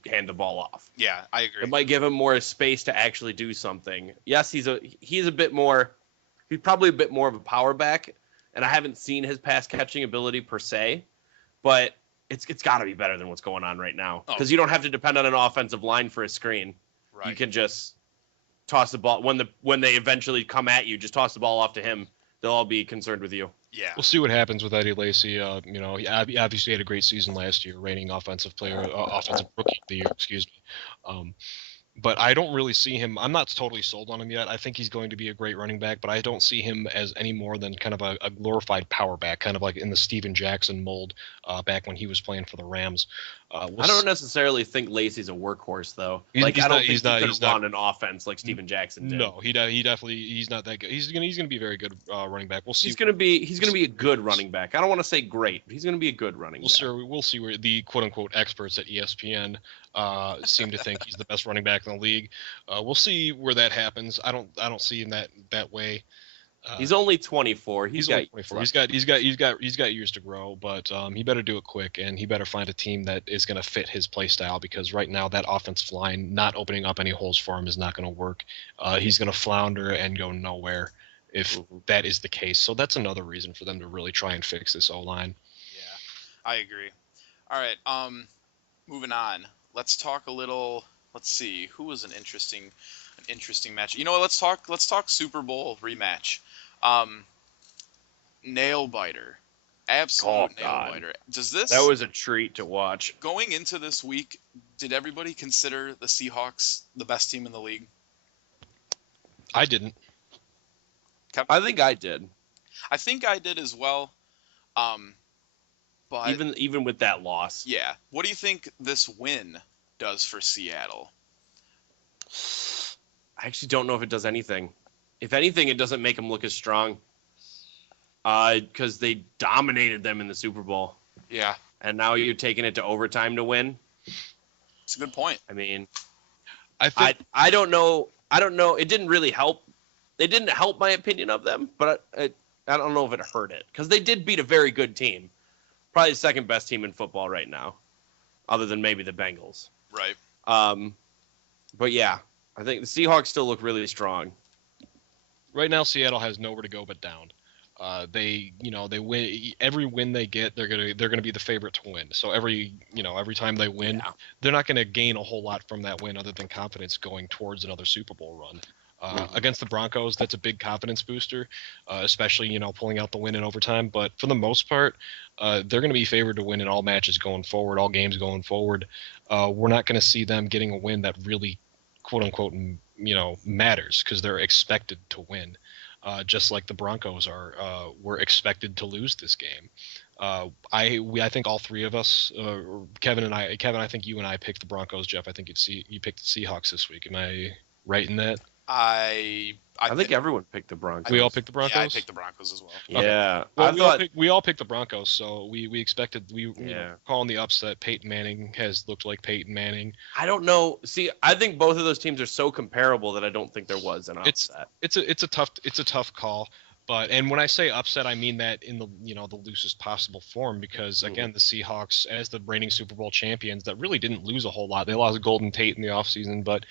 hand the ball off. Yeah, I agree. It might give him more space to actually do something. Yes, he's probably a bit more of a power back, and I haven't seen his pass catching ability per se, but it's got to be better than what's going on right now because you don't have to depend on an offensive line for a screen. Right. You can just toss the ball when they eventually come at you. Just toss the ball off to him. They'll all be concerned with you. Yeah. We'll see what happens with Eddie Lacy. He obviously had a great season last year, reigning offensive rookie of the year. Excuse me. But I don't really see him. I'm not totally sold on him yet. I think he's going to be a great running back, but I don't see him as any more than kind of a glorified power back, kind of like in the Steven Jackson mold back when he was playing for the Rams. I don't necessarily think Lacey's a workhorse, though. I don't think he could run an offense like Steven Jackson did. No, he definitely he's not that good. He's gonna be a very good running back. We'll see. He's gonna be a good running back. I don't want to say great, but he's gonna be a good running back. We'll see where the quote unquote experts at ESPN seem to think he's the best running back in the league. We'll see where that happens. I don't see him that way. He's only 24. He's only 24. He's got years to grow, but he better do it quick, and he better find a team that is going to fit his play style, because right now that offensive line not opening up any holes for him is not going to work. He's going to flounder and go nowhere if that is the case. So that's another reason for them to really try and fix this O-line. Yeah, I agree. All right, moving on. Let's talk a little. Let's see who was an interesting match. You know what? Let's talk Super Bowl rematch. Nail biter, absolute nail biter. That was a treat to watch. Going into this week, did everybody consider the Seahawks the best team in the league? I didn't. I think I did. I think I did as well. But even with that loss. Yeah. What do you think this win does for Seattle? I actually don't know if it does anything. If anything, it doesn't make them look as strong. Because they dominated them in the Super Bowl. Yeah. And now you're taking it to overtime to win. It's a good point. I mean, I don't know. It didn't really help. It didn't help my opinion of them, but I don't know if it hurt it. Because they did beat a very good team. Probably the second best team in football right now. Other than maybe the Bengals. Right. But yeah, I think the Seahawks still look really strong. Right now, Seattle has nowhere to go but down. They win every win they get. They're gonna be the favorite to win. So every time they win, they're not gonna gain a whole lot from that win other than confidence going towards another Super Bowl run. Against the Broncos, that's a big confidence booster, especially pulling out the win in overtime. But for the most part, they're going to be favored to win in all matches going forward, all games going forward. We're not going to see them getting a win that really, quote unquote, matters, because they're expected to win, just like the Broncos were expected to lose this game. I think all three of us, Kevin, I think you and I picked the Broncos. Jeff, I think you picked the Seahawks this week. Am I right in that? I think everyone picked the Broncos. We all picked the Broncos? Yeah, I picked the Broncos as well. Okay. Yeah. Well, we all picked the Broncos, so we expected we were calling the upset. Peyton Manning has looked like Peyton Manning. I don't know. See, I think both of those teams are so comparable that I don't think there was an upset. It's a tough call. And when I say upset, I mean that in the the loosest possible form, because again, the Seahawks, as the reigning Super Bowl champions, that really didn't lose a whole lot. They lost Golden Tate in the offseason, but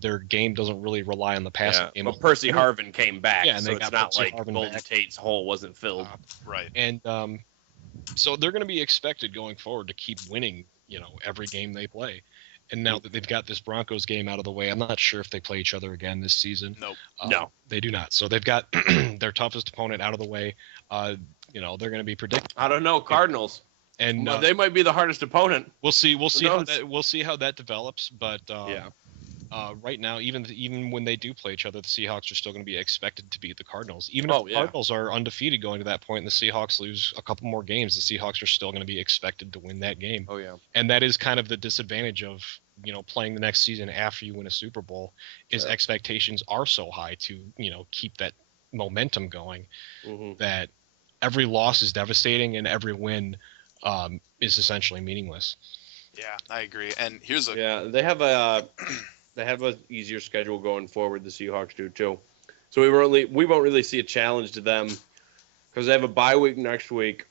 their game doesn't really rely on the passing game. But Percy Harvin came back, and so it's not like Golden Tate's hole wasn't filled. Right. And so they're going to be expected going forward to keep winning, every game they play. And now that they've got this Broncos game out of the way, I'm not sure if they play each other again this season. Nope. No, they do not. So they've got their toughest opponent out of the way. They're going to be predictable. I don't know, Cardinals. And they might be the hardest opponent. We'll see how that develops. But right now, even when they do play each other, the Seahawks are still going to be expected to beat the Cardinals. Even if the Cardinals are undefeated going to that point, and the Seahawks lose a couple more games, the Seahawks are still going to be expected to win that game. Oh yeah. And that is kind of the disadvantage of playing the next season after you win a Super Bowl is expectations are so high to, keep that momentum going that every loss is devastating and every win is essentially meaningless. Yeah, I agree. And here's a Yeah, they have a easier schedule going forward. The Seahawks do too, so we won't really see a challenge to them because they have a bye week next week.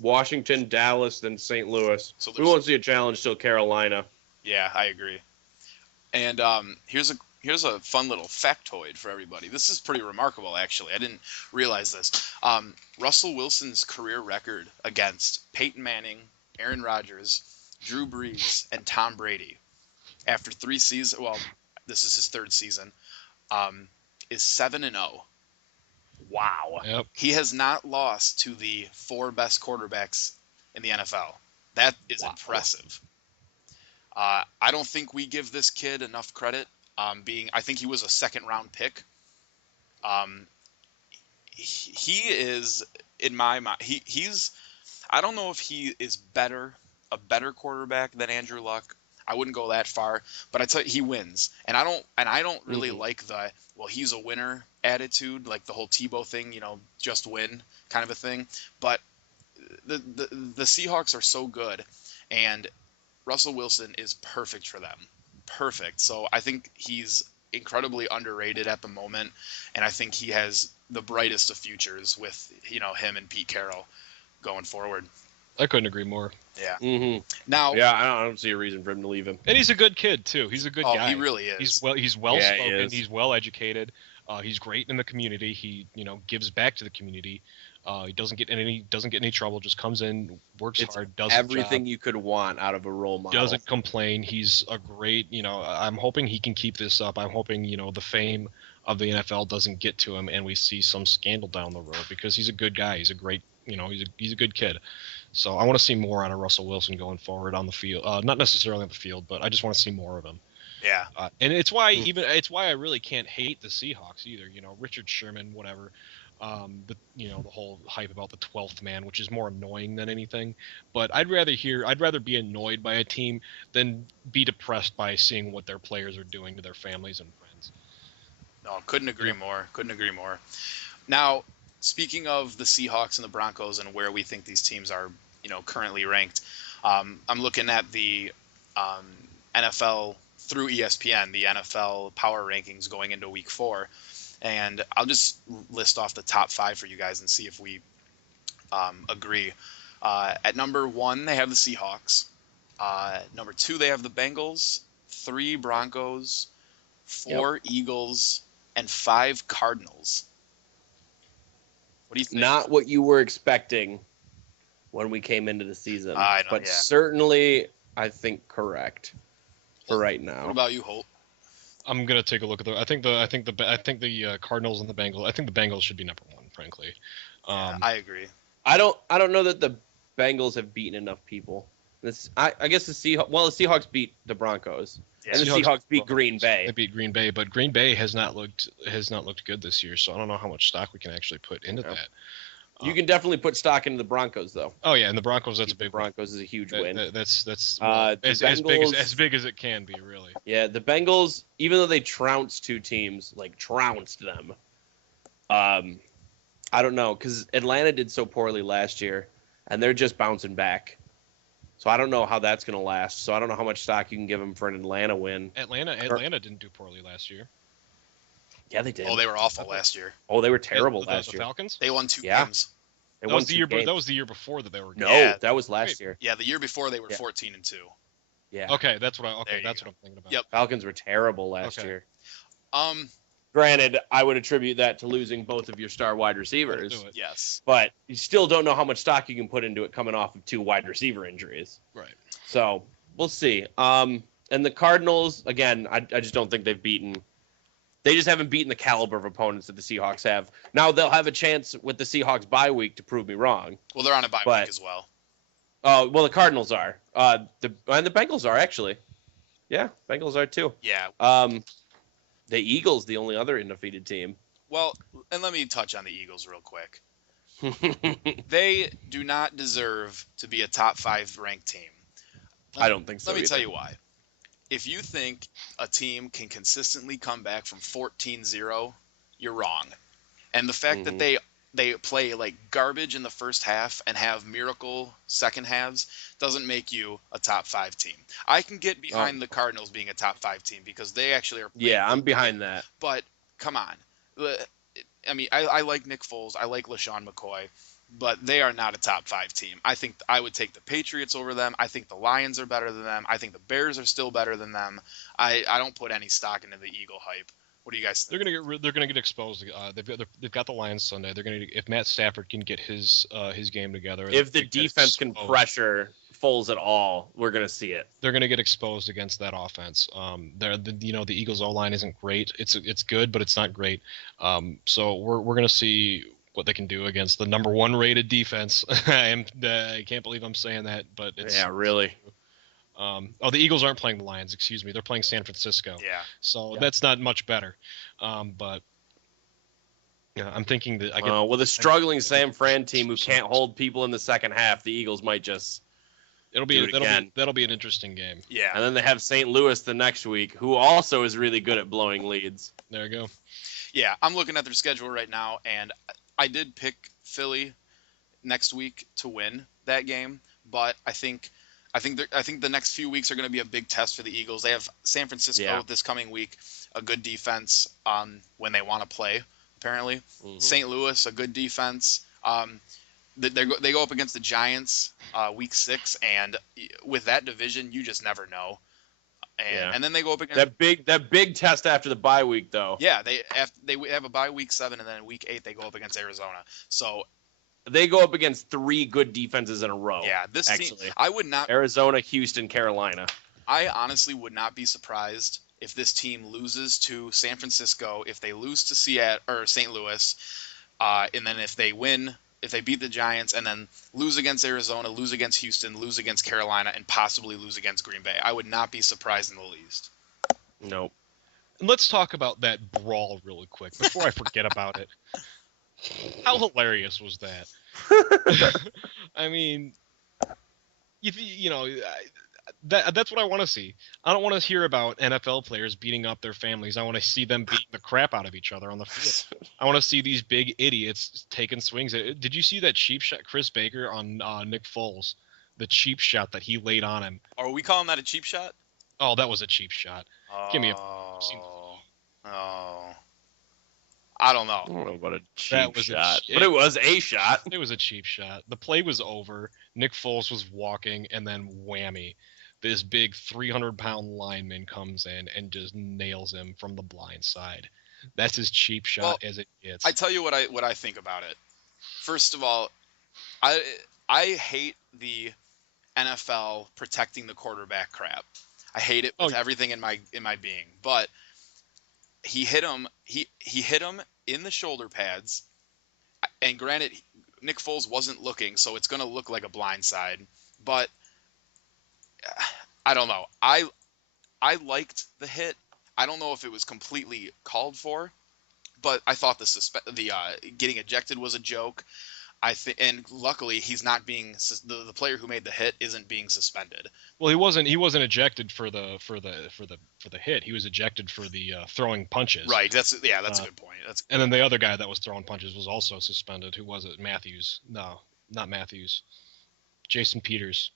Washington, Dallas, then St. Louis. So We won't see a challenge till Carolina. Yeah, I agree. And here's a fun little factoid for everybody. This is pretty remarkable, actually. I didn't realize this. Russell Wilson's career record against Peyton Manning, Aaron Rodgers, Drew Brees, and Tom Brady after 3 seasons. Well, this is his 3rd season. Is 7-0. Wow. Yep. He has not lost to the 4 best quarterbacks in the NFL. That is impressive. I don't think we give this kid enough credit. I think he was a 2nd-round pick. He is, in my mind, he's. I don't know if he is a better quarterback than Andrew Luck. I wouldn't go that far, but I tell you, he wins, and I don't really like the he's a winner attitude, like the whole Tebow thing, just win kind of a thing. But the Seahawks are so good, and Russell Wilson is perfect for them. Perfect. So I think he's incredibly underrated at the moment, and I think he has the brightest of futures with him and Pete Carroll going forward. I couldn't agree more. Yeah. Now. Yeah, I don't see a reason for him to leave him. And he's a good kid too. He's a good guy. He really is. He's well spoken. he is. He's well educated. He's great in the community. He gives back to the community. He doesn't get in any trouble. Just comes in, works hard, does everything you could want out of a role model. Doesn't complain. He's a great. I'm hoping he can keep this up. I'm hoping the fame of the NFL doesn't get to him and we see some scandal down the road because he's a good guy. He's a great. He's a good kid. So I want to see more out of Russell Wilson going forward on the field. Not necessarily on the field, but I just want to see more of him. Yeah. And it's why I really can't hate the Seahawks either. Richard Sherman, whatever. The whole hype about the 12th man, which is more annoying than anything. But I'd rather be annoyed by a team than be depressed by seeing what their players are doing to their families and friends. No, couldn't agree more. Couldn't agree more. Now, speaking of the Seahawks and the Broncos and where we think these teams are, currently ranked, I'm looking at the NFL through ESPN, the NFL power rankings going into Week 4, and I'll just list off the top 5 for you guys and see if we agree. At number 1, they have the Seahawks. Number 2, they have the Bengals. 3, Broncos. 4, Eagles, and 5, Cardinals. What do you think? Not what you were expecting when we came into the season, I know, but yeah. certainly I think correct for right now. What about you, Holt? I'm gonna take a look at the. I think the Cardinals and the Bengals. I think the Bengals should be number 1, frankly. I agree. I don't know that the Bengals have beaten enough people. I guess the Seahawks beat the Broncos, and the Seahawks beat Green Bay. They beat Green Bay, but Green Bay has not looked good this year. So I don't know how much stock we can actually put into that. You can definitely put stock into the Broncos, though. Oh yeah, and the Broncos, that's a big Broncos is a huge win. That's as big as it can be, really. Yeah, the Bengals, even though they trounced 2 teams, trounced them. I don't know, because Atlanta did so poorly last year, and they're just bouncing back. So I don't know how that's going to last. So I don't know how much stock you can give them for an Atlanta win. Atlanta didn't do poorly last year. Yeah, they did. Oh, they were awful last year. Oh, they were terrible the last year. Falcons? They won 2 games. They That won was the 2 year. games. That was the year before that they were. No, that was last year. Yeah, the year before they were 14-2. Yeah. Okay, that's what I'm go. thinking about. Yep. Falcons were terrible last year. Um, Granted, I would attribute that to losing both of your star wide receivers. yes. But you still don't know how much stock you can put into it coming off of 2 wide receiver injuries. Right. So we'll see. And the Cardinals, again, I just don't think they've beaten. They just haven't beaten the caliber of opponents that the Seahawks have. Now they'll have a chance with the Seahawks bye week to prove me wrong. Well, they're on a bye week as well. Well, the Cardinals are. And the Bengals are actually. Yeah, Bengals are too. Yeah. The Eagles, the only other undefeated team. Well, and let me touch on the Eagles real quick. They do not deserve to be a top 5 ranked team. I don't think so. Let me tell you why. if you think a team can consistently come back from 14-0, you're wrong. And the fact that they play like garbage in the first half and have miracle second halves doesn't make you a top 5 team. I can get behind the Cardinals being a top 5 team because they actually are playing. Yeah, I'm behind that. But come on. I mean, I like Nick Foles. I like LaShawn McCoy. But they are not a top 5 team. I think I would take the Patriots over them. I think the Lions are better than them. I think the Bears are still better than them. I don't put any stock into the Eagle hype. What do you guys think? They're gonna get exposed. They've got the Lions Sunday. They're gonna, if Matt Stafford can get his game together. If the defense can pressure Foles at all, we're gonna see it. They're gonna get exposed against that offense. The Eagles O-line isn't great. It's good, but it's not great. So we're gonna see what they can do against the number 1 rated defense. I can't believe I'm saying that, but it's really. The Eagles aren't playing the Lions. Excuse me, they're playing San Francisco. Yeah. So that's not much better. But yeah, I'm thinking that with a struggling San Fran team who can't hold people in the second half, the Eagles might just. That'll be an interesting game. Yeah. And then they have St. Louis the next week, who also is really good at blowing leads. There you go. Yeah, I'm looking at their schedule right now, and I did pick Philly next week to win that game, but I think the next few weeks are going to be a big test for the Eagles. They have San Francisco this coming week, a good defense when they want to play, apparently. St. Louis, a good defense. They go up against the Giants week 6, and with that division, you just never know. And then they go up against that big test after the bye week, though. Yeah, they have a bye week 7, and then week 8 they go up against Arizona. So they go up against 3 good defenses in a row. Yeah, this team, I would not. Arizona, Houston, Carolina. I honestly would not be surprised if this team loses to San Francisco, if they lose to Seattle or St. Louis, and then if they win. If they beat the Giants and then lose against Arizona, lose against Houston, lose against Carolina, and possibly lose against Green Bay, I would not be surprised in the least. Nope. And let's talk about that brawl really quick before I forget about it. How hilarious was that? I mean, that's what I want to see. I don't want to hear about NFL players beating up their families. I want to see them beating the crap out of each other on the field. I want to see these big idiots taking swings at it. Did you see that cheap shot, Chris Baker, on Nick Foles? The cheap shot that he laid on him. Are we calling that a cheap shot? Oh, that was a cheap shot. Give me a. I don't know. I don't know about a cheap shot, but it was a shot. It was a cheap shot. The play was over. Nick Foles was walking, and then whammy. This big 300-pound lineman comes in and just nails him from the blind side. That's as cheap shot as it gets. I tell you what I think about it. First of all, I hate the NFL protecting the quarterback crap. I hate it with everything in my being. But he hit him. He hit him in the shoulder pads. And granted, Nick Foles wasn't looking, so it's going to look like a blindside. But I don't know. I liked the hit. I don't know if it was completely called for, but I thought the getting ejected was a joke. And luckily he's not being the player who made the hit isn't being suspended. Well, he wasn't ejected for the hit. He was ejected for the throwing punches. Right. That's a good point. And then the other guy that was throwing punches was also suspended. Who was it? Matthews? No, not Matthews. Jason Peters.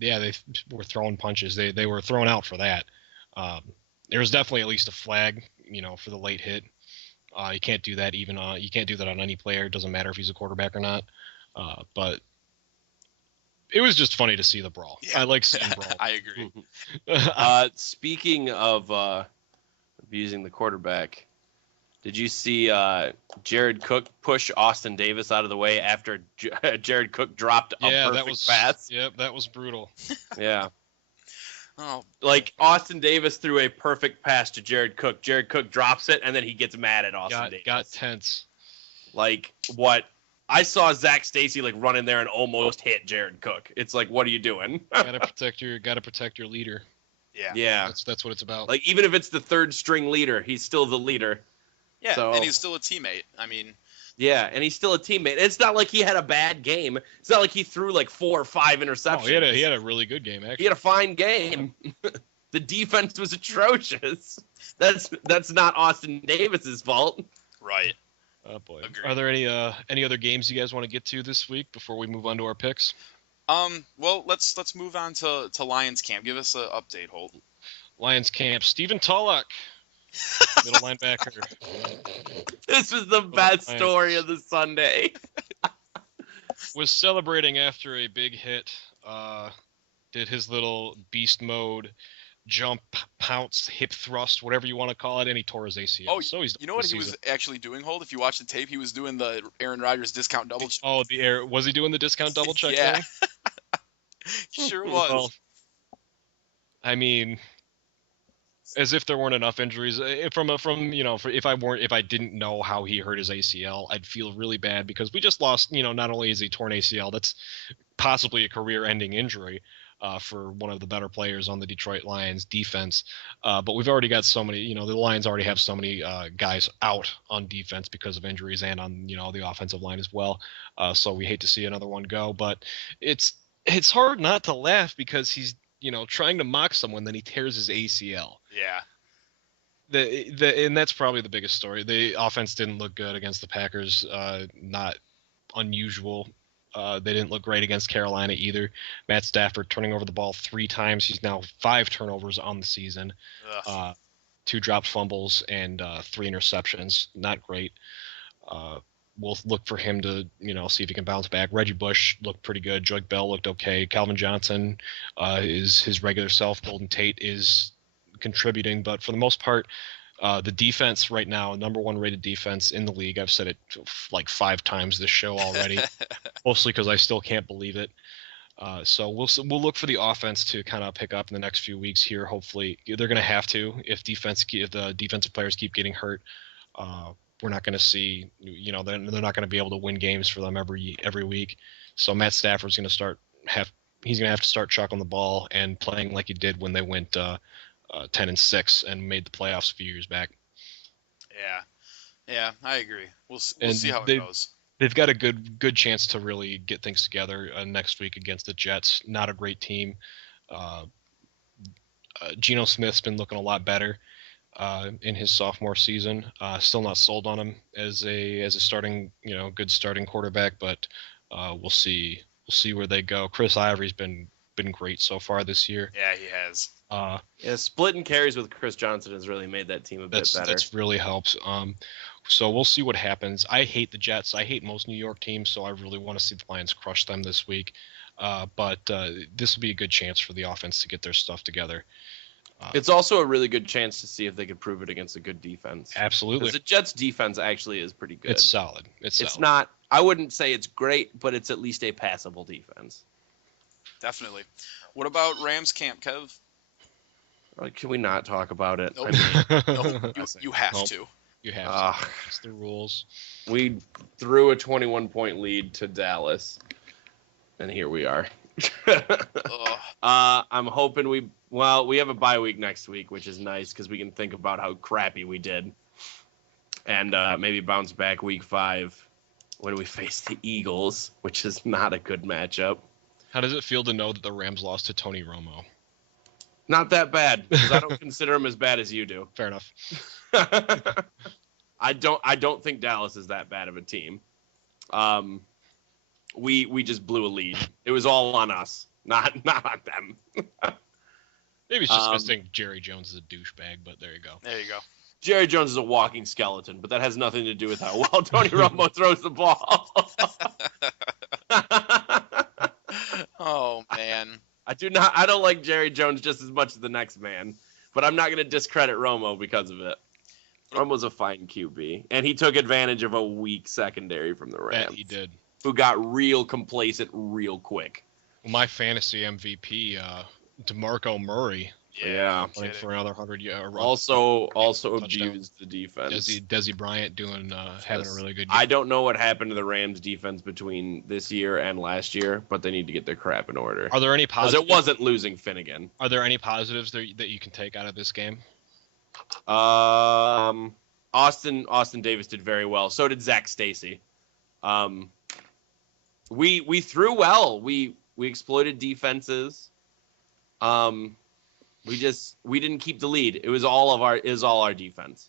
They were throwing punches. They were thrown out for that. There was definitely at least a flag, for the late hit. You can't do that you can't do that on any player. It doesn't matter if he's a quarterback or not. But it was just funny to see the brawl. Yeah. I like seeing brawl. I agree. Speaking of abusing the quarterback, did you see Jared Cook push Austin Davis out of the way after Jared Cook dropped a perfect pass? Yep, that was brutal. Yeah. Oh, Austin Davis threw a perfect pass to Jared Cook. Jared Cook drops it, and then he gets mad at Austin Davis. Got tense. What? I saw Zach Stacy run in there and almost hit Jared Cook. It's what are you doing? Gotta protect your leader. Yeah. Yeah. That's what it's about. Even if it's the third string leader, he's still the leader. Yeah, and he's still a teammate. I mean, Yeah, and he's still a teammate. It's not like he had a bad game. It's not like he threw like 4 or 5 interceptions. Oh, he had a really good game, actually. He had a fine game. The defense was atrocious. That's not Austin Davis's fault. Right. Oh boy. Agreed. Are there any other games you guys want to get to this week before we move on to our picks? Well, let's move on to Lions camp. Give us an update, Holt. Lions camp. Stephen Tulloch, middle linebacker. This was the best story of the Sunday. Was celebrating after a big hit. Did his little beast mode jump, pounce, hip thrust, whatever you want to call it, and he tore his ACL. Oh, so he's you know what he was actually doing, Holt? If you watch the tape, he was doing the Aaron Rodgers discount double check. Oh, was he doing the discount double check? Yeah. He sure was. Well, I mean, as if there weren't enough injuries. If I didn't know how he hurt his ACL, I'd feel really bad because we just lost. Not only is he torn ACL, that's possibly a career-ending injury. For one of the better players on the Detroit Lions defense. But we've already got so many, the Lions already have so many guys out on defense because of injuries and on, the offensive line as well. So we hate to see another one go, but it's hard not to laugh because he's, trying to mock someone, then he tears his ACL. Yeah. And that's probably the biggest story. The offense didn't look good against the Packers. Not unusual. They didn't look great against Carolina either. Matt Stafford turning over the ball 3 times. He's now 5 turnovers on the season. 2 dropped fumbles and 3 interceptions. Not great. We'll look for him to, see if he can bounce back. Reggie Bush looked pretty good. Joique Bell looked okay. Calvin Johnson is his regular self. Golden Tate is contributing, but for the most part, the defense right now, number 1 rated defense in the league. I've said it like 5 times this show already, mostly because I still can't believe it. So we'll look for the offense to kind of pick up in the next few weeks here. Hopefully, they're going to have to if the defensive players keep getting hurt. We're not going to see, they're not going to be able to win games for them every week. So Matt Stafford's going to he's going to have to start chucking the ball and playing like he did when they went 10-6 and made the playoffs a few years back. Yeah, I agree. We'll see how it goes. They've got a good chance to really get things together next week against the Jets. Not a great team. Geno Smith's been looking a lot better in his sophomore season. Still not sold on him as a starting, good starting quarterback, but we'll see where they go. Chris Ivory's been great so far this year. Yeah, he has. Splitting carries with Chris Johnson has really made that team a bit better. That's really helped. So we'll see what happens. I hate the Jets. I hate most New York teams, so I really want to see the Lions crush them this week. But this will be a good chance for the offense to get their stuff together. It's also a really good chance to see if they could prove it against a good defense. Absolutely. Because the Jets' defense actually is pretty good. It's solid. It's not – I wouldn't say it's great, but it's at least a passable defense. Definitely. What about Rams camp, Kev? Can we not talk about it? Nope. Nope. You have to. You have to. It's the rules. We threw a 21-point lead to Dallas, and here we are. I'm hoping we have a bye week next week, which is nice because we can think about how crappy we did, and maybe bounce back week 5 when we face the Eagles, which is not a good matchup. How does it feel to know that the Rams lost to Tony Romo? Not that bad, because I don't consider him as bad as you do. Fair enough. I don't think Dallas is that bad of a team. We just blew a lead. It was all on us, not on them. Maybe it's just because I think Jerry Jones is a douchebag, but there you go. There you go. Jerry Jones is a walking skeleton, but that has nothing to do with how well Tony Romo throws the ball. Oh man. I don't like Jerry Jones just as much as the next man, but I'm not going to discredit Romo because of it. Romo's a fine QB, and he took advantage of a weak secondary from the Rams. Yeah, he did. Who got real complacent real quick. My fantasy MVP, DeMarco Murray. Yeah. Playing for another 100 yards. Also abused the defense. Desi Bryant having a really good game. I don't know what happened to the Rams defense between this year and last year, but they need to get their crap in order. Are there any positives? Because it wasn't losing Finnegan. Are there any positives that you can take out of this game? Austin Davis did very well. So did Zach Stacy. We threw well. We exploited defenses. We didn't keep the lead. It was all our defense.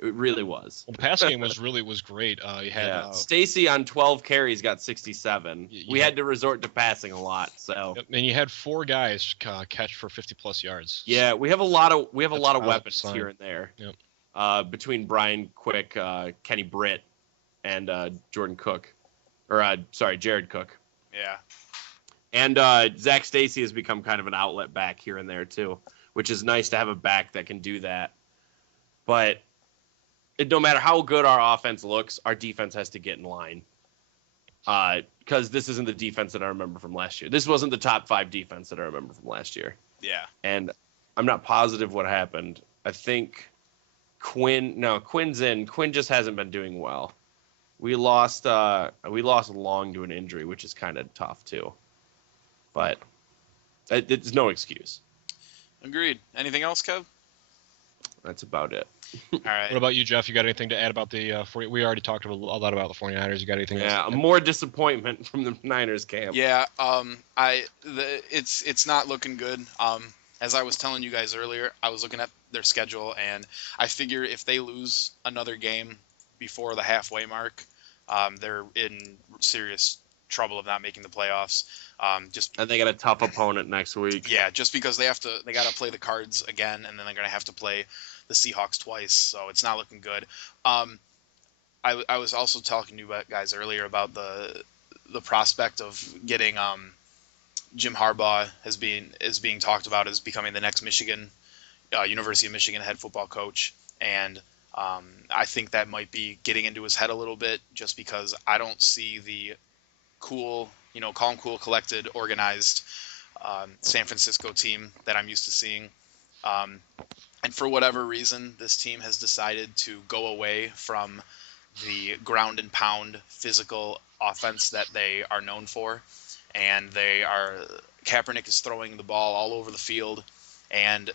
It really was. Well, the pass game was great. You had Stacy on 12 carries got 67. We had to resort to passing a lot. So and you had 4 guys catch for 50+ yards. Yeah, we have a lot of weapons here and there. Yep. Between Brian Quick, Kenny Britt, and Jordan Cook, Jared Cook. Yeah. And Zach Stacy has become kind of an outlet back here and there too, which is nice to have a back that can do that. But no matter how good our offense looks, our defense has to get in line. Because this isn't the defense that I remember from last year. This wasn't the top 5 defense that I remember from last year. Yeah. And I'm not positive what happened. I think Quinn's in. Quinn just hasn't been doing well. We lost Long to an injury, which is kind of tough too. But it's no excuse. Agreed. Anything else, Kev? That's about it. All right. What about you, Jeff? You got anything to add about the 40? We already talked a lot about the 49ers. You got anything else? Yeah, more disappointment from the Niners camp. Yeah, it's not looking good. As I was telling you guys earlier, I was looking at their schedule, and I figure if they lose another game before the halfway mark, they're in serious trouble of not making the playoffs. And they got a tough opponent next week. Yeah, just because they got to play the Cards again, and then they're gonna have to play the Seahawks twice, so it's not looking good. I was also talking to you guys earlier about the prospect of getting Jim Harbaugh is being talked about as becoming the next University of Michigan head football coach, and I think that might be getting into his head a little bit, just because I don't see the cool, calm, cool, collected, organized San Francisco team that I'm used to seeing. And for whatever reason, this team has decided to go away from the ground and pound physical offense that they are known for. And Kaepernick is throwing the ball all over the field. And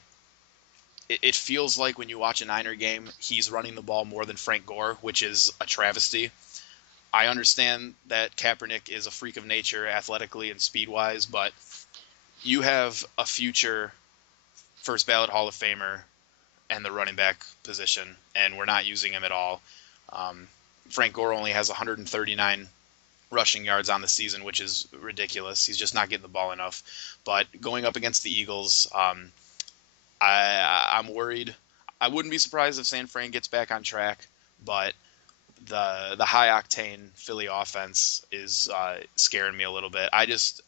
it feels like when you watch a Niner game, he's running the ball more than Frank Gore, which is a travesty. I understand that Kaepernick is a freak of nature athletically and speed-wise, but you have a future first ballot Hall of Famer and the running back position, and we're not using him at all. Frank Gore only has 139 rushing yards on the season, which is ridiculous. He's just not getting the ball enough. But going up against the Eagles, I'm worried. I wouldn't be surprised if San Fran gets back on track, but the high octane Philly offense is scaring me a little bit. I just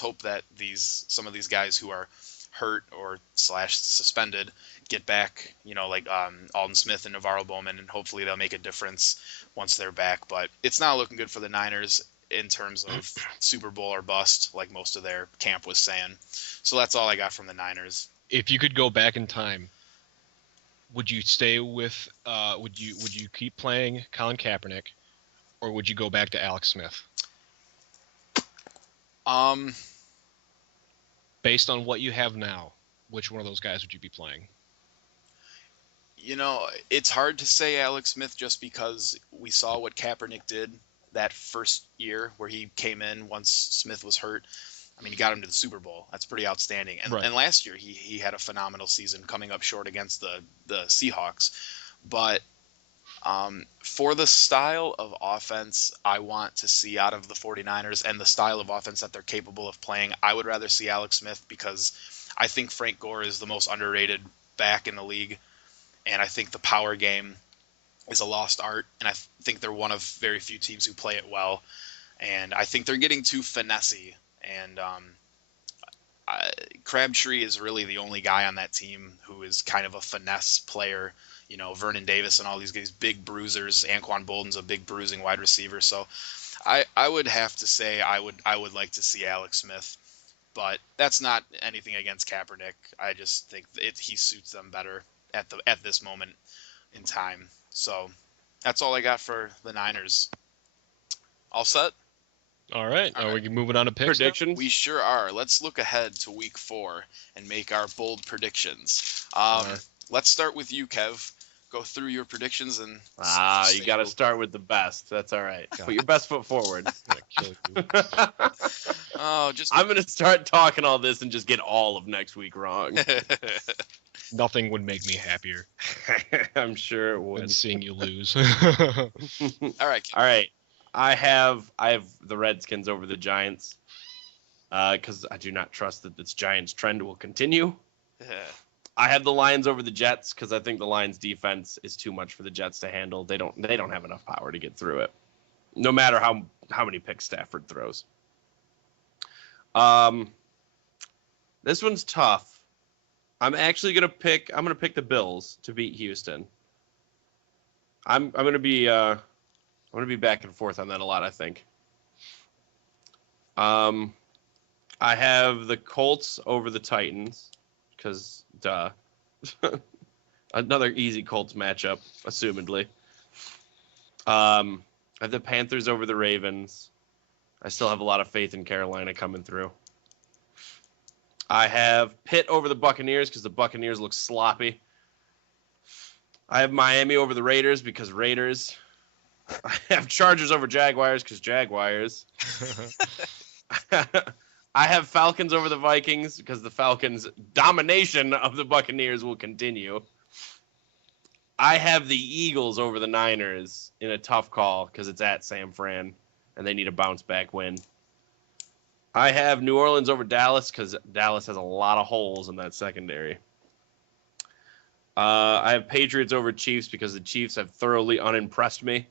hope that some of these guys who are hurt or /suspended get back, like Alden Smith and Navarro Bowman, and hopefully they'll make a difference once they're back. But it's not looking good for the Niners in terms of Super Bowl or bust, like most of their camp was saying. So that's all I got from the Niners. If you could go back in time, would you stay with would you keep playing Colin Kaepernick, or would you go back to Alex Smith? Based on what you have now, which one of those guys would you be playing? It's hard to say Alex Smith, just because we saw what Kaepernick did that first year where he came in once Smith was hurt. I mean, he got him to the Super Bowl. That's pretty outstanding. And, right. And last year he had a phenomenal season, coming up short against the Seahawks. But for the style of offense I want to see out of the 49ers and the style of offense that they're capable of playing, I would rather see Alex Smith, because I think Frank Gore is the most underrated back in the league. And I think the power game is a lost art. And I think they're one of very few teams who play it well. And I think they're getting too finessey. And Crabtree is really the only guy on that team who is kind of a finesse player. Vernon Davis and all these guys, big bruisers. Anquan Bolden's a big bruising wide receiver. So I would have to say I would like to see Alex Smith. But that's not anything against Kaepernick. I just think he suits them better at this moment in time. So that's all I got for the Niners. All set? All right. Are we moving on to picks? Predictions? We sure are. Let's look ahead to Week 4 and make our bold predictions. Let's start with you, Kev. go through your predictions and. You got to start with the best. That's all right. God. Put your best foot forward. Kill you. Oh, just. I'm gonna start talking all this and just get all of next week wrong. Nothing would make me happier I'm sure it than would. seeing you lose. All right. All right. I have the Redskins over the Giants because I do not trust that this Giants trend will continue. I have the Lions over the Jets because I think the Lions defense is too much for the Jets to handle. They don't have enough power to get through it, no matter how many picks Stafford throws. This one's tough. I'm gonna pick the Bills to beat Houston. I'm gonna be back and forth on that a lot, I think. I have the Colts over the Titans because duh. Another easy Colts matchup, assumedly. I have the Panthers over the Ravens. I still have a lot of faith in Carolina coming through. I have Pitt over the Buccaneers because the Buccaneers look sloppy. I have Miami over the Raiders because Raiders. I have Chargers over Jaguars because Jaguars. I have Falcons over the Vikings because the Falcons' domination of the Buccaneers will continue. I have the Eagles over the Niners in a tough call because it's at San Fran and they need a bounce back win. I have New Orleans over Dallas because Dallas has a lot of holes in that secondary. I have Patriots over Chiefs because the Chiefs have thoroughly unimpressed me.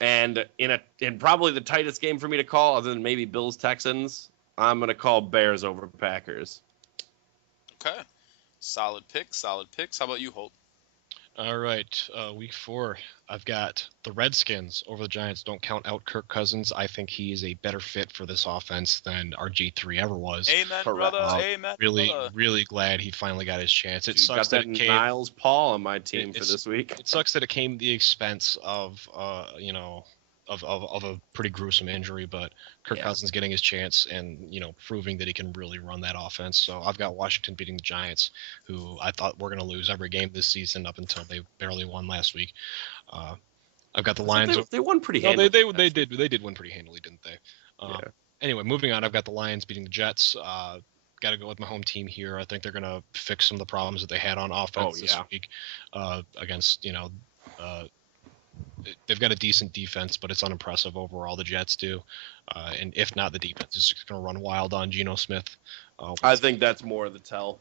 And in probably the tightest game for me to call, other than maybe Bills Texans, I'm gonna call Bears over Packers. Okay. Solid picks. How about you, Holt? All right, week 4, I've got the Redskins over the Giants. Don't count out Kirk Cousins. I think he is a better fit for this offense than RG3 ever was. Amen, brother. Amen. Really glad he finally got his chance. It sucks got that Niles Paul on my team for this week. It sucks that it came at the expense of of a pretty gruesome injury, but Kirk Cousins getting his chance and proving that he can really run that offense. So I've got Washington beating the Giants, who I thought were going to lose every game this season up until they barely won last week. I've got the Lions. They won pretty handily. They did win pretty handily, didn't they? Anyway, moving on. I've got the Lions beating the Jets. Got to go with my home team here. I think they're going to fix some of the problems that they had on offense this week against they've got a decent defense, but it's unimpressive overall. The Jets do, and if not, the defense is going to run wild on Geno Smith. I think that's more of the tell.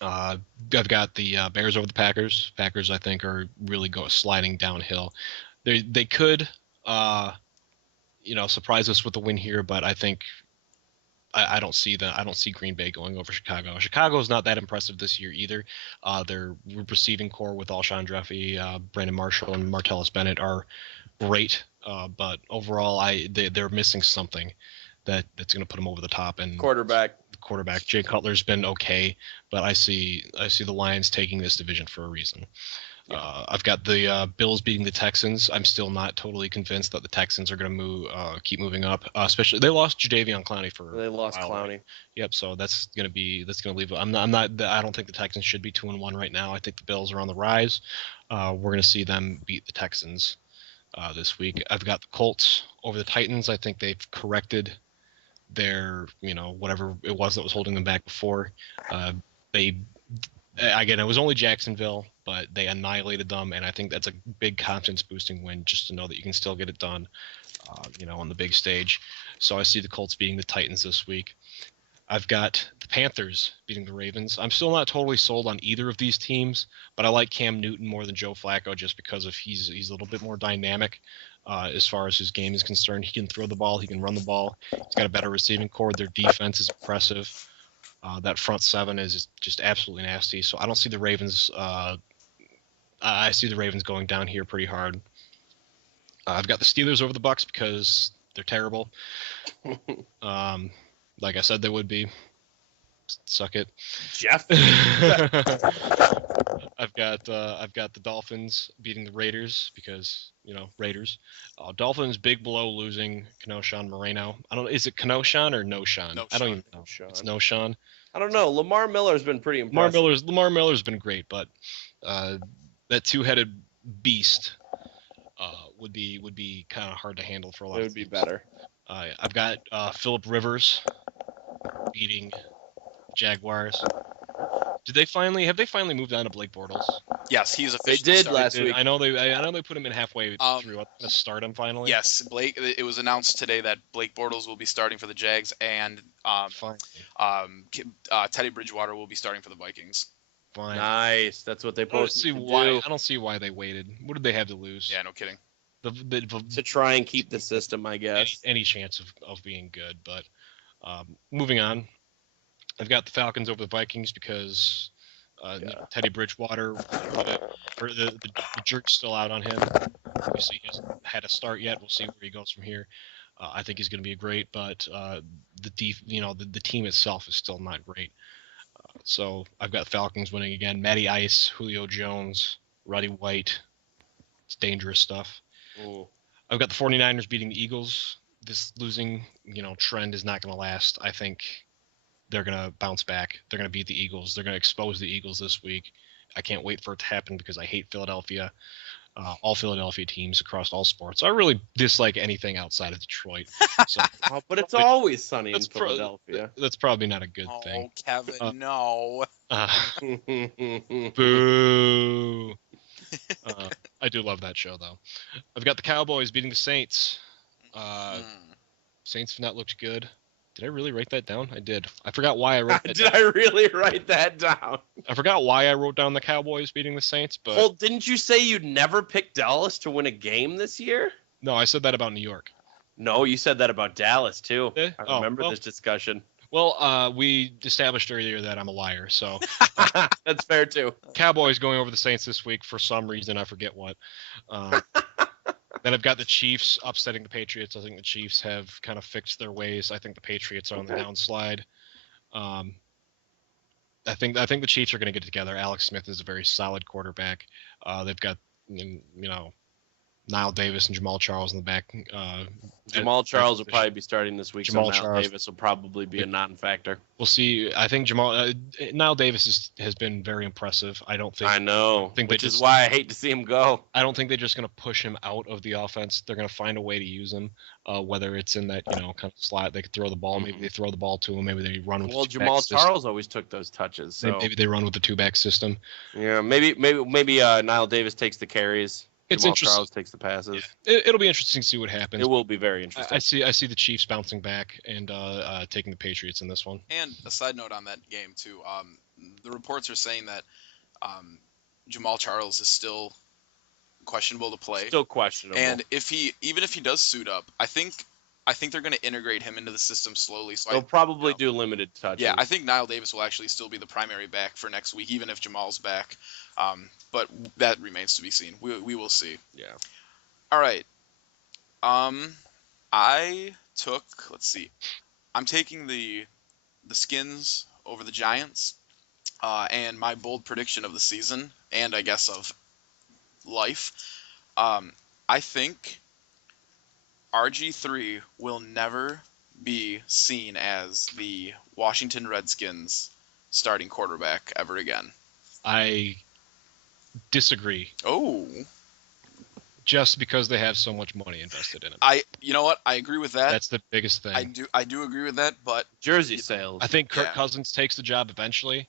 I've got the Bears over the Packers. Packers, I think, are really sliding downhill. They could, surprise us with the win here, but I think I don't see Green Bay going over Chicago. Chicago is not that impressive this year either. Their receiving core with Alshon Jeffrey, Brandon Marshall, and Martellus Bennett are great, but overall, they're missing something that's going to put them over the top. And quarterback Jay Cutler's been okay, but I see the Lions taking this division for a reason. I've got the Bills beating the Texans. I'm still not totally convinced that the Texans are going to keep moving up. Especially they lost Jadeveon Clowney They lost Clowney. Yep. So that's going to leave. I don't think the Texans should be 2-1 right now. I think the Bills are on the rise. We're going to see them beat the Texans this week. I've got the Colts over the Titans. I think they've corrected their whatever it was that was holding them back before. Again, it was only Jacksonville, but they annihilated them, and I think that's a big confidence-boosting win just to know that you can still get it done, on the big stage. So I see the Colts beating the Titans this week. I've got the Panthers beating the Ravens. I'm still not totally sold on either of these teams, but I like Cam Newton more than Joe Flacco just because he's a little bit more dynamic as far as his game is concerned. He can throw the ball. He can run the ball. He's got a better receiving core. Their defense is impressive. That front seven is just absolutely nasty. So I don't see the Ravens. I see the Ravens going down here pretty hard. I've got the Steelers over the Bucks because they're terrible. Like I said, they would be. Suck it, Jeff. I've got the Dolphins beating the Raiders because Raiders. Dolphins big blow losing Kenosha Moreno. I don't know. Is it Kenosha or No-Shan? I don't even know. It's No-Shan. I don't know. Lamar Miller's been pretty impressive. Lamar Miller's been great, but That two-headed beast would be kind of hard to handle for a lot It of would be teams. better. I've got Philip Rivers beating Jaguars. Have they finally moved on to Blake Bortles? Yes, he's They officially did starting. last week. I know they put him in halfway Um, through. I'm gonna start him finally. Yes, Blake. It was announced today that Blake Bortles will be starting for the Jags, and Fine. Teddy Bridgewater will be starting for the Vikings. Fine. Nice. That's what they I don't see posted to why. do I don't see why they waited. What did they have to lose? Yeah, no kidding. to try and keep the system, I guess. Any chance of being good. But moving on, I've got the Falcons over the Vikings because Teddy Bridgewater, the jerk's still out on him. Obviously, he hasn't had a start yet. We'll see where he goes from here. I think he's going to be great, but the team itself is still not great. So I've got Falcons winning again. Matty Ice, Julio Jones, Roddy White. It's dangerous stuff. Ooh. I've got the 49ers beating the Eagles. This losing, trend is not going to last. I think they're going to bounce back. They're going to beat the Eagles. They're going to expose the Eagles this week. I can't wait for it to happen because I hate Philadelphia. All Philadelphia teams across all sports. I really dislike anything outside of Detroit. So, But it's always sunny in That's Philadelphia. that's probably not a good Oh, thing. Kevin, no. Boo. I do love that show, though. I've got the Cowboys beating the Saints. Saints have not looked good. Did I really write that down? I did. I forgot why I wrote that Did down. I really write that down? I forgot why I wrote down the Cowboys beating the Saints, but Well, didn't you say you'd never pick Dallas to win a game this year? no, I said that about New York. No, you said that about Dallas too. Eh? I remember this discussion. Well, we established earlier that I'm a liar, so That's fair too. Cowboys going over the Saints this week for some reason. I forget what. Then I've got the Chiefs upsetting the Patriots. I think the Chiefs have kind of fixed their ways. I think the Patriots are on the downslide. I think the Chiefs are going to get it together. Alex Smith is a very solid quarterback. They've got Niall Davis and Jamal Charles in the back. Jamal Charles will probably be starting this week. Jamal so Niall Charles. Davis will probably be a non-factor. We'll see. I think Niall Davis has been very impressive. I don't think. I know, think they which is just- why I hate to see him go. I don't think they're just going to push him out of the offense. They're going to find a way to use him, whether it's in that kind of slot. They could throw the ball. Maybe they throw the ball to him. Maybe they run with. Well, the two-back Jamal system. Charles always took those touches. So Maybe they run with the two-back system. yeah, maybe Niall Davis takes the carries. It's Jamal interesting. Charles takes the passes. It'll be interesting to see what happens. It will be very interesting. I see the Chiefs bouncing back and taking the Patriots in this one. And a side note on that game too. The reports are saying that Jamal Charles is still questionable to play. Still questionable. And even if he does suit up, I think they're going to integrate him into the system slowly. So they'll probably do limited touches. Yeah, I think Niall Davis will actually still be the primary back for next week, even if Jamal's back. But that remains to be seen. We will see. Yeah. All right. Let's see. I'm taking the Skins over the Giants. And my bold prediction of the season, and I guess of life, I think RG3 will never be seen as the Washington Redskins starting quarterback ever again. I disagree. Oh. Just because they have so much money invested in it. You know what? I agree with that. That's the biggest thing. I do agree with that, but jersey sales. I think Kirk Cousins takes the job eventually,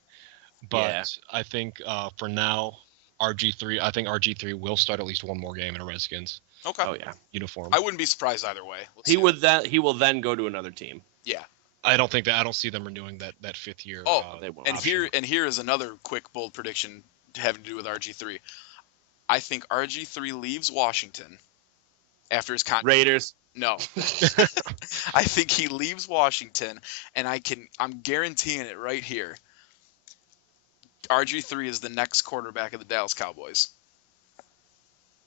but I think for now, RG3 will start at least one more game in a Redskins. Okay. Oh yeah. Uniform. I wouldn't be surprised either way. He will then go to another team. Yeah. I don't see them renewing that fifth year. They won't. And here is another quick bold prediction having to do with RG3. I think RG3 leaves Washington after his contract. Raiders. No. I think he leaves Washington, and I'm guaranteeing it right here. RG3 is the next quarterback of the Dallas Cowboys.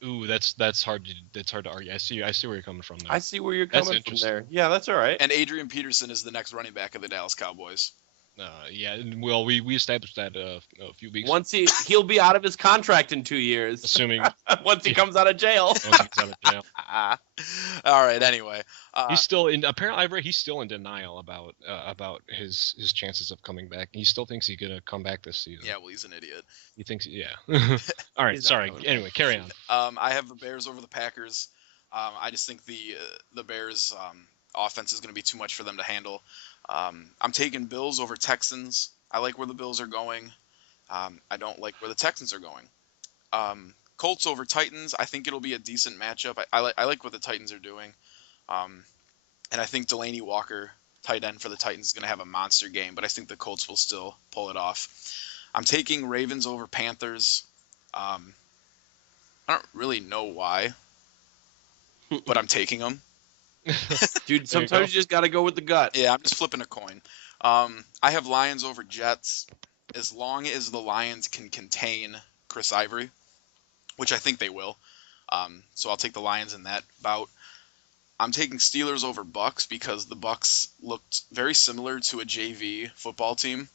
Ooh, that's hard to argue. I see where you're coming from there. I see where you're coming from there. Yeah, that's all right. And Adrian Peterson is the next running back of the Dallas Cowboys. Yeah, well, we established that a few weeks. Once he'll be out of his contract in 2 years. Assuming once he comes out of jail. once he gets out of jail. All right. Anyway, He's still in. Apparently, I've read he's still in denial about his chances of coming back. He still thinks he's gonna come back this season. yeah. Well, he's an idiot. He thinks, yeah. All right, He's not sorry. coming Anyway, carry on. I have the Bears over the Packers. I just think the Bears offense is going to be too much for them to handle. I'm taking Bills over Texans. I like where the Bills are going. I don't like where the Texans are going. Colts over Titans. I think it'll be a decent matchup. I like what the Titans are doing. And I think Delaney Walker, tight end for the Titans, is going to have a monster game, but I think the Colts will still pull it off. I'm taking Ravens over Panthers. I don't really know why, but I'm taking them. Dude, sometimes you just got to go with the gut. Yeah, I'm just flipping a coin. I have Lions over Jets. As long as the Lions can contain Chris Ivory, which I think they will. So I'll take the Lions in that bout. I'm taking Steelers over Bucks because the Bucks looked very similar to a JV football team.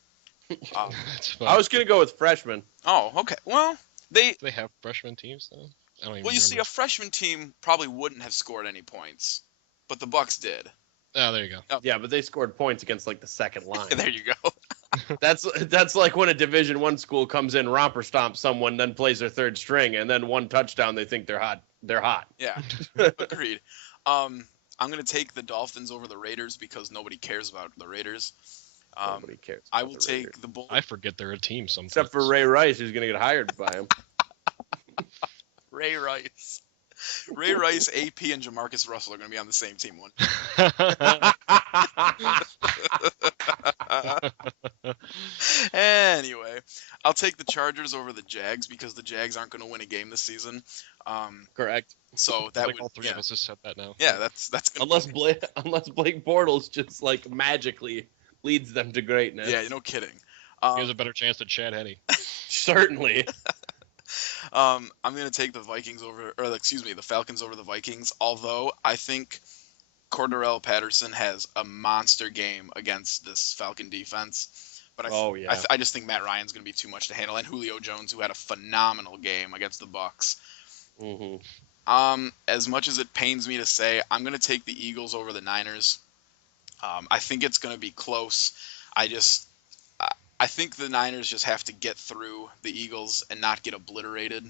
I was going to go with freshman. Oh, okay. Well, they have freshman teams though. I don't even you see, remember. a freshman team probably wouldn't have scored any points, but the Bucks did. Oh, there you go. Yeah, but they scored points against like the second line. There you go. That's like when a Division I school comes in, romper stomps someone, then plays their third string, and then one touchdown, they think they're hot. They're hot. Yeah, agreed. I'm going to take the Dolphins over the Raiders because nobody cares about the Raiders. Nobody cares. I about will the take Raiders. the Bulls. I forget they're a team sometimes. Except for Ray Rice, who's going to get hired by him. Ray Rice. Ray Rice, AP, and Jamarcus Russell are going to be on the same team one. Anyway, I'll take the Chargers over the Jags because the Jags aren't going to win a game this season. Correct. So I that think would, all three of us just said that now. yeah, that's gonna Unless Blake Bortles just like magically leads them to greatness. yeah, no kidding. He has a better chance than Chad Henne. Certainly. I'm going to take the the Falcons over the Vikings. Although I think Cordarrelle Patterson has a monster game against this Falcon defense. But I just think Matt Ryan's going to be too much to handle, and Julio Jones, who had a phenomenal game against the Bucs. Mm-hmm. As much as it pains me to say, I'm going to take the Eagles over the Niners. I think it's going to be close. I think the Niners just have to get through the Eagles and not get obliterated.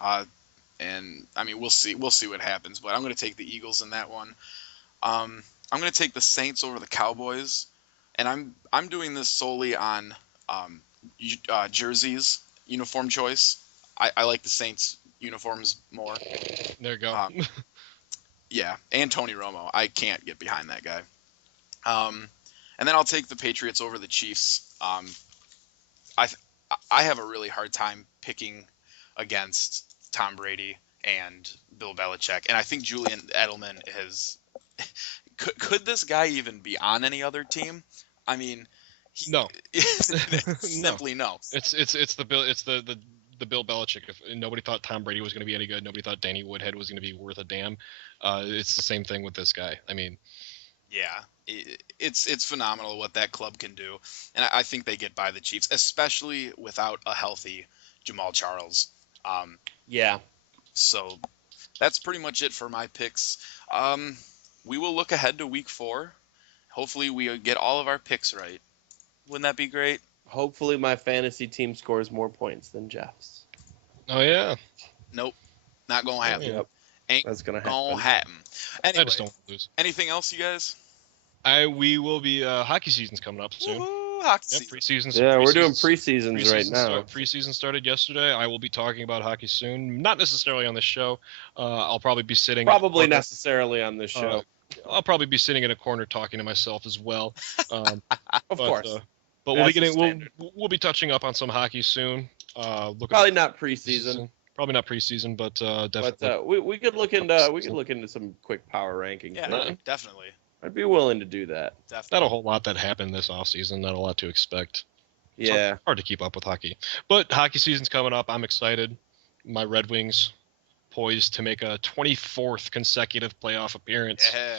And I mean, we'll see what happens, but I'm going to take the Eagles in that one. I'm going to take the Saints over the Cowboys, and I'm doing this solely on jerseys, uniform choice. I like the Saints uniforms more. There you go. Yeah, and Tony Romo. I can't get behind that guy. And then I'll take the Patriots over the Chiefs. I have a really hard time picking against Tom Brady and Bill Belichick, and I think Julian Edelman has. Could this guy even be on any other team? I mean, no. Simply no. It's the Bill Belichick. If nobody thought Tom Brady was going to be any good, nobody thought Danny Woodhead was going to be worth a damn. It's the same thing with this guy. I mean, yeah, it's phenomenal what that club can do, and I think they get by the Chiefs, especially without a healthy Jamal Charles. Yeah. So that's pretty much it for my picks. We will look ahead to Week 4. Hopefully, we get all of our picks right. Wouldn't that be great? Hopefully, my fantasy team scores more points than Jeff's. oh yeah, Nope, not gonna happen. Yep. Ain't That's gonna gonna happen. happen. Anyway, I just don't lose. anything else, you guys? We will be hockey season's coming up soon. Woo-hoo, hockey Yep, season. preseason. Yeah, we're doing preseasons right now. Preseason started yesterday. I will be talking about hockey soon. Not necessarily on this show. I'll probably be sitting. Probably necessarily on this show. I'll probably be sitting in a corner talking to myself as well. Of course. But we'll be getting we'll be touching up on some hockey soon. Probably not preseason. Probably not preseason, but definitely. But we could look into some quick power rankings. Yeah, definitely. I'd be willing to do that. Definitely. Not a whole lot that happened this offseason. Not a lot to expect. Yeah. It's hard to keep up with hockey. But hockey season's coming up. I'm excited. My Red Wings poised to make a 24th consecutive playoff appearance. Yeah.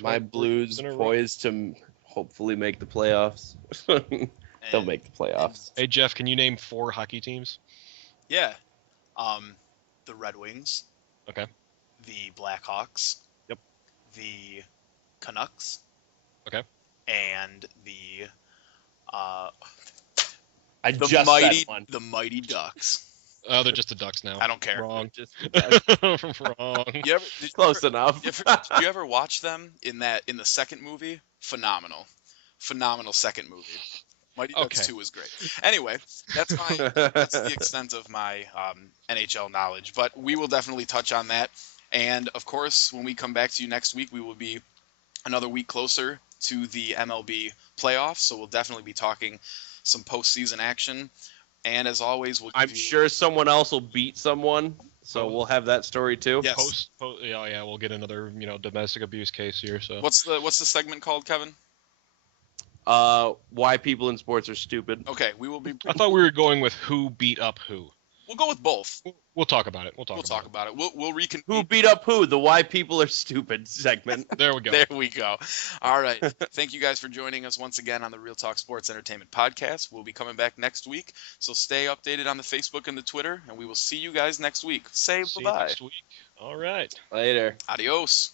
My Blues poised to hopefully make the playoffs. They'll make the playoffs. Hey Jeff, can you name 4 hockey teams? Yeah. The Red Wings. Okay. The Blackhawks. Yep. The Canucks. Okay. And the I the just mighty said one. the Mighty Ducks. Oh, they're just the Ducks now. I don't care. Wrong. Just Wrong. close enough. Did you ever watch them in the second movie? Phenomenal second movie. Mighty Ducks Okay. 2 is great. Anyway, that's the extent of my NHL knowledge. But we will definitely touch on that. And of course, when we come back to you next week, we will be another week closer to the MLB playoffs. So we'll definitely be talking some postseason action. And as always, I'm sure someone else will beat someone, so we'll have that story too. Yes. Yeah, we'll get another domestic abuse case here. So What's the segment called, Kevin? Why people in sports are stupid. Okay, we will be. I thought we were going with who beat up who. We'll go with both. We'll talk about it. We'll Talk about it. We'll reconvene. Who beat up who? The why people are stupid segment. There we go. There we go. All right. Thank you guys for joining us once again on the Real Talk Sports Entertainment Podcast. We'll be coming back next week, so stay updated on the Facebook and the Twitter, and we will see you guys next week. Say See you bye-bye. next week. All right. Later. Adios.